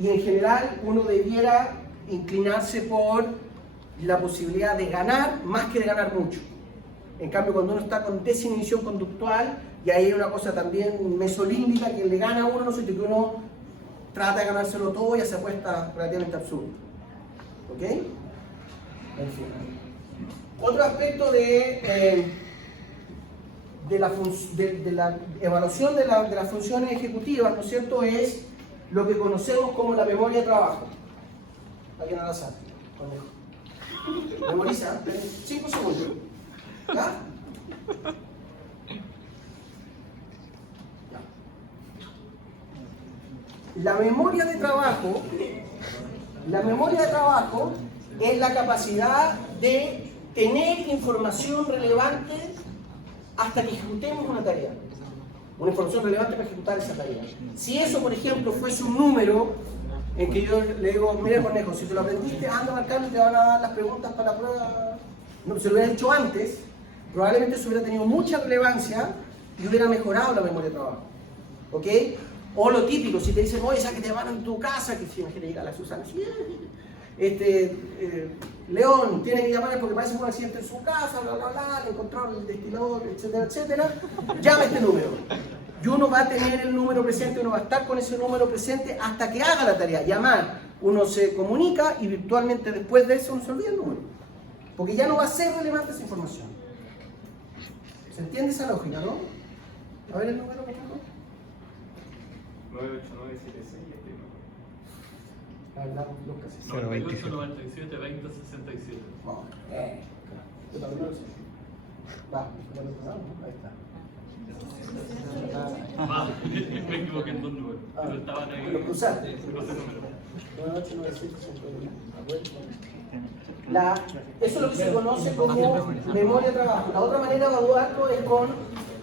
Y en general uno debiera inclinarse por la posibilidad de ganar más que de ganar mucho. En cambio, cuando uno está con desinhibición conductual, y ahí hay una cosa también mesolímbica que le gana a uno, no sé, que uno trata de ganárselo todo y hace apuestas relativamente absurdas. ¿Ok? En fin. Otro aspecto de la evaluación de las funciones ejecutivas, ¿no es cierto?, es lo que conocemos como la memoria de trabajo. Alguien al azar, conejo. Memoriza, 5 segundos. ¿Ya? La memoria de trabajo es la capacidad de tener información relevante hasta que ejecutemos una tarea. Una información relevante para ejecutar esa tarea. Si eso, por ejemplo, fuese un número en que yo le digo, mira conejo, si te lo aprendiste, anda a marcarlo y te van a dar las preguntas para la prueba. No, si lo hubiera hecho antes, probablemente eso hubiera tenido mucha relevancia y hubiera mejorado la memoria de trabajo. ¿Ok? O lo típico, si te dicen, oye, esa que te van en tu casa, que si me quiere llegar a la Susana, León tiene que llamar porque parece un accidente en su casa, bla, bla, bla, le encontró el destilador, etcétera, etcétera. Llama este número. Y uno va a tener el número presente, uno va a estar con ese número presente hasta que haga la tarea. Llamar, uno se comunica y virtualmente después de eso uno se olvida el número. Porque ya no va a ser relevante esa información. ¿Se entiende esa lógica, no? A ver el número, por favor. 98976. 98, 97, 20, 67. Yo también lo sé. Va, ahí está. Me equivoqué en 2 números, pero estaban ahí. Lo cruzaste. Los números. 98, eso es lo que se conoce como memoria de trabajo. La otra manera de evaluarlo es con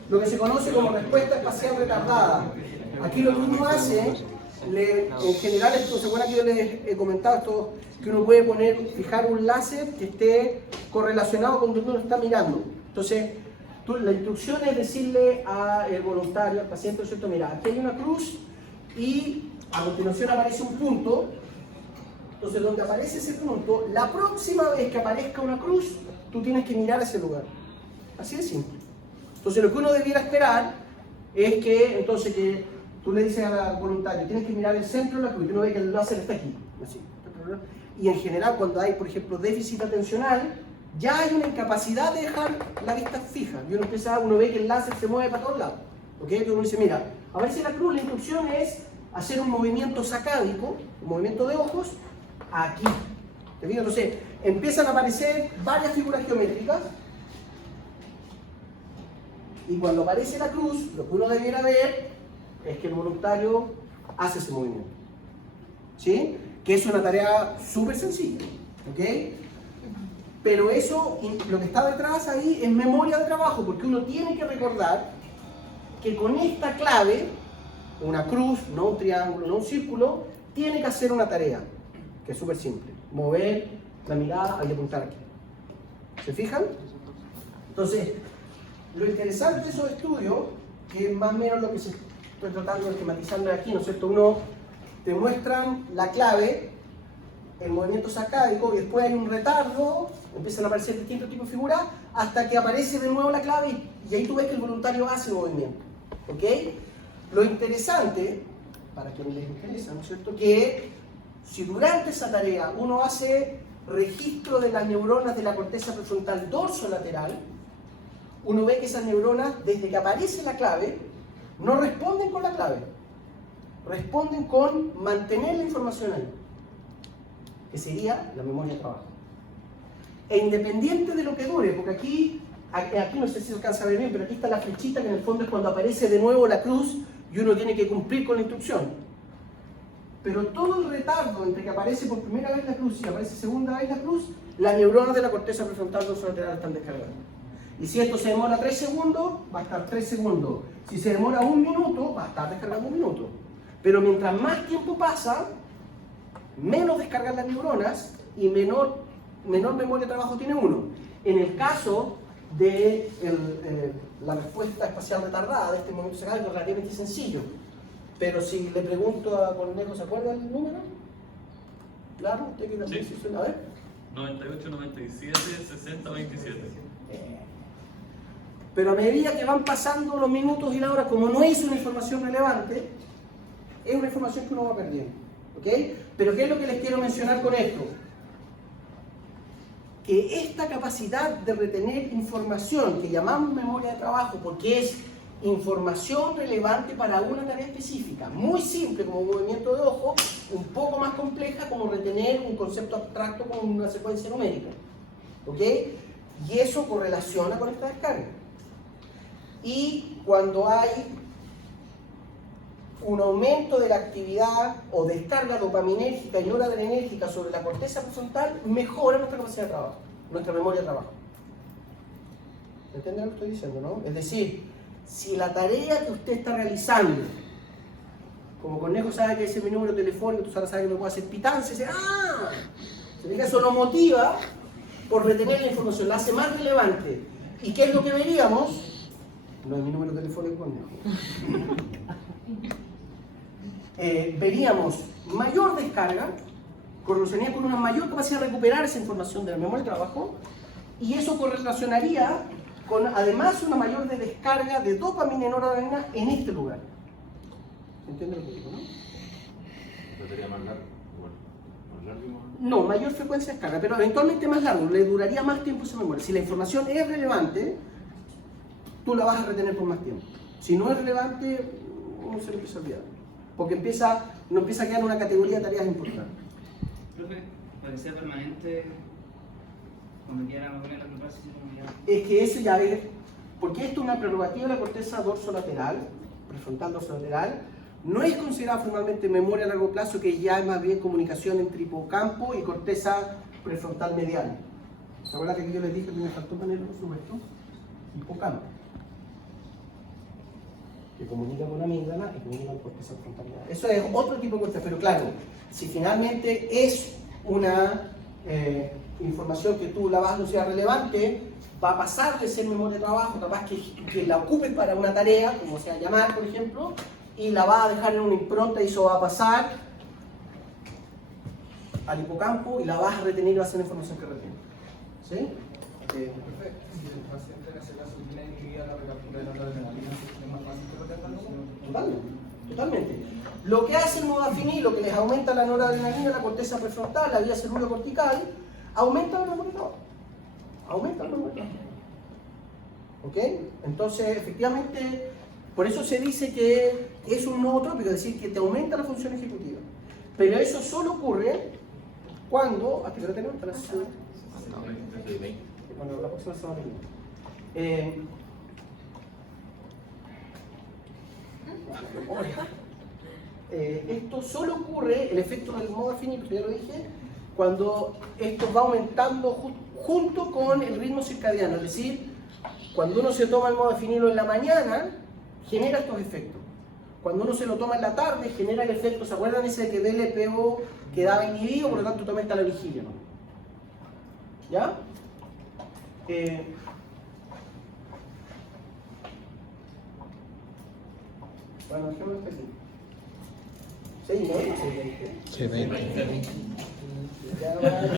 lo que se conoce como respuesta espacial retardada. Aquí lo que uno hace, en general, esto, ¿se acuerdan que yo les he comentado esto? Que uno puede fijar un láser que esté correlacionado con donde uno está mirando. Entonces, la instrucción es decirle al voluntario, al paciente, ¿cierto? Mira, aquí hay una cruz y a continuación aparece un punto. Entonces, donde aparece ese punto, la próxima vez que aparezca una cruz, tú tienes que mirar a ese lugar. Así de simple. Entonces, lo que uno debiera esperar es que, que tú le dices al voluntario, tienes que mirar el centro de la cruz, y uno ve que el láser está aquí. Así. Y en general, cuando hay, por ejemplo, déficit atencional, ya hay una incapacidad de dejar la vista fija. Y uno ve que el láser se mueve para todos lados. ¿Ok? Entonces uno dice, mira, aparece la cruz, la instrucción es hacer un movimiento sacádico, un movimiento de ojos, aquí. ¿Te fijas? Entonces, empiezan a aparecer varias figuras geométricas. Y cuando aparece la cruz, lo que uno debiera ver es que el voluntario hace ese movimiento. ¿Sí? Que es una tarea súper sencilla. ¿Ok? Pero eso, lo que está detrás ahí es memoria de trabajo, porque uno tiene que recordar que con esta clave, una cruz, no un triángulo, no un círculo, tiene que hacer una tarea, que es súper simple. Mover la mirada y apuntar aquí. ¿Se fijan? Entonces, lo interesante de esos estudios, que es más o menos lo que estoy tratando de esquematizarme aquí, ¿no es cierto? Uno te muestran la clave, el movimiento sacádico, y después hay un retardo, empiezan a aparecer distintos tipos de figuras, hasta que aparece de nuevo la clave, y ahí tú ves que el voluntario hace el movimiento. ¿Ok? Lo interesante, para quienes les interesa, ¿no es cierto?, que si durante esa tarea uno hace registro de las neuronas de la corteza prefrontal dorsolateral, uno ve que esas neuronas, desde que aparece la clave, no responden con la clave, responden con mantener la información ahí. que sería la memoria de trabajo. E independiente de lo que dure, porque aquí no sé si se alcanza a ver bien, pero aquí está la flechita que en el fondo es cuando aparece de nuevo la cruz y uno tiene que cumplir con la instrucción. Pero todo el retardo entre que aparece por primera vez la cruz y aparece segunda vez la cruz, las neuronas de la corteza prefrontal dorsolateral están descargando. Y si esto se demora 3 segundos, va a estar 3 segundos. Si se demora 1 minuto, va a estar descargando 1 minuto. Pero mientras más tiempo pasa, menos descargan las neuronas y menor memoria de trabajo tiene uno. En el caso de la respuesta espacial retardada de este movimiento cefálico es relativamente sencillo. Pero si le pregunto a Cornejo, ¿se acuerda el número? Claro, usted que también Sí. se suena. A ver. 98, 97, 60, 27. Pero a medida que van pasando los minutos y la hora, como no es una información relevante, es una información que uno va perdiendo. ¿Ok? Pero ¿qué es lo que les quiero mencionar con esto? Que esta capacidad de retener información, que llamamos memoria de trabajo, porque es información relevante para una tarea específica, muy simple como un movimiento de ojo, un poco más compleja como retener un concepto abstracto como una secuencia numérica. ¿Ok? Y eso correlaciona con esta descarga. Y cuando hay un aumento de la actividad o descarga dopaminérgica y noradrenérgica sobre la corteza prefrontal, mejora nuestra capacidad de trabajo, nuestra memoria de trabajo. ¿Entienden lo que estoy diciendo, no? Es decir, si la tarea que usted está realizando, como Cornejo sabe que ese es mi número telefónico, tú sabes que me puede hacer pitancia, dice, ¡ah! Se ve que eso lo motiva por retener la información, la hace más relevante. ¿Y qué es lo que veríamos? No es mi número telefónico, Cornejo. Veríamos mayor descarga, correlacionaría con una mayor capacidad de recuperar esa información de la memoria de trabajo, y eso correlacionaría con además una mayor descarga de dopamina y noradrenalina en este lugar. ¿Entienden lo que digo, no? ¿No sería más largo? Bueno, más largo. No, mayor frecuencia de descarga, pero eventualmente más largo, le duraría más tiempo esa memoria. Si la información es relevante, tú la vas a retener por más tiempo. Si no es relevante, uno se lo empieza a olvidar. Porque no empieza a quedar en una categoría de tareas importantes. Profe, para que sea permanente, cuando quiera memoria la clase, Es que eso ya es, porque esto es una prerrogativa de la corteza dorsolateral, prefrontal dorsolateral, no es considerada formalmente memoria a largo plazo, que ya es más bien comunicación entre hipocampo y corteza prefrontal medial. ¿Se acuerdan que aquí yo les dije que me faltó ponerlo, por supuesto? Hipocampo, que comunica con la amígdala y comunica con corteza prefrontal medial. Eso es otro tipo de corteza, pero claro, si finalmente es una información que tú la vas a considerar relevante, va a pasar de ser memoria de trabajo, capaz que la ocupes para una tarea, como sea llamar, por ejemplo, y la vas a dejar en una impronta y eso va a pasar al hipocampo y la vas a retener y va a ser la información que retiene. ¿Sí? Perfecto. Si el paciente en ese caso tiene inhibida la recaptura de la noradrenalina, ¿es más fácil que retenga? Totalmente, totalmente. Lo que hace el modafinilo, que les aumenta la noradrenalina, la corteza prefrontal, la vía celular cortical, aumenta la memoria de trabajo. Aumenta la memoria de trabajo. ¿Ok? Entonces, efectivamente, por eso se dice que es un nootrópico, es decir, que te aumenta la función ejecutiva. Pero eso solo ocurre cuando, hasta que lo tenemos, hasta las bueno, la próxima semana. Esto solo ocurre, el efecto del modafinilo, que ya lo dije, cuando esto va aumentando junto con el ritmo circadiano, es decir, cuando uno se toma el modafinilo en la mañana, genera estos efectos. Cuando uno se lo toma en la tarde, genera el efecto, ¿se acuerdan ese de que DLPO quedaba inhibido, por lo tanto tú aumenta la vigilia, ¿no? ¿Ya? Bueno, dejémoslo hasta aquí. ¿Sí, no? Sí, 20. Sí, 20. Ya va.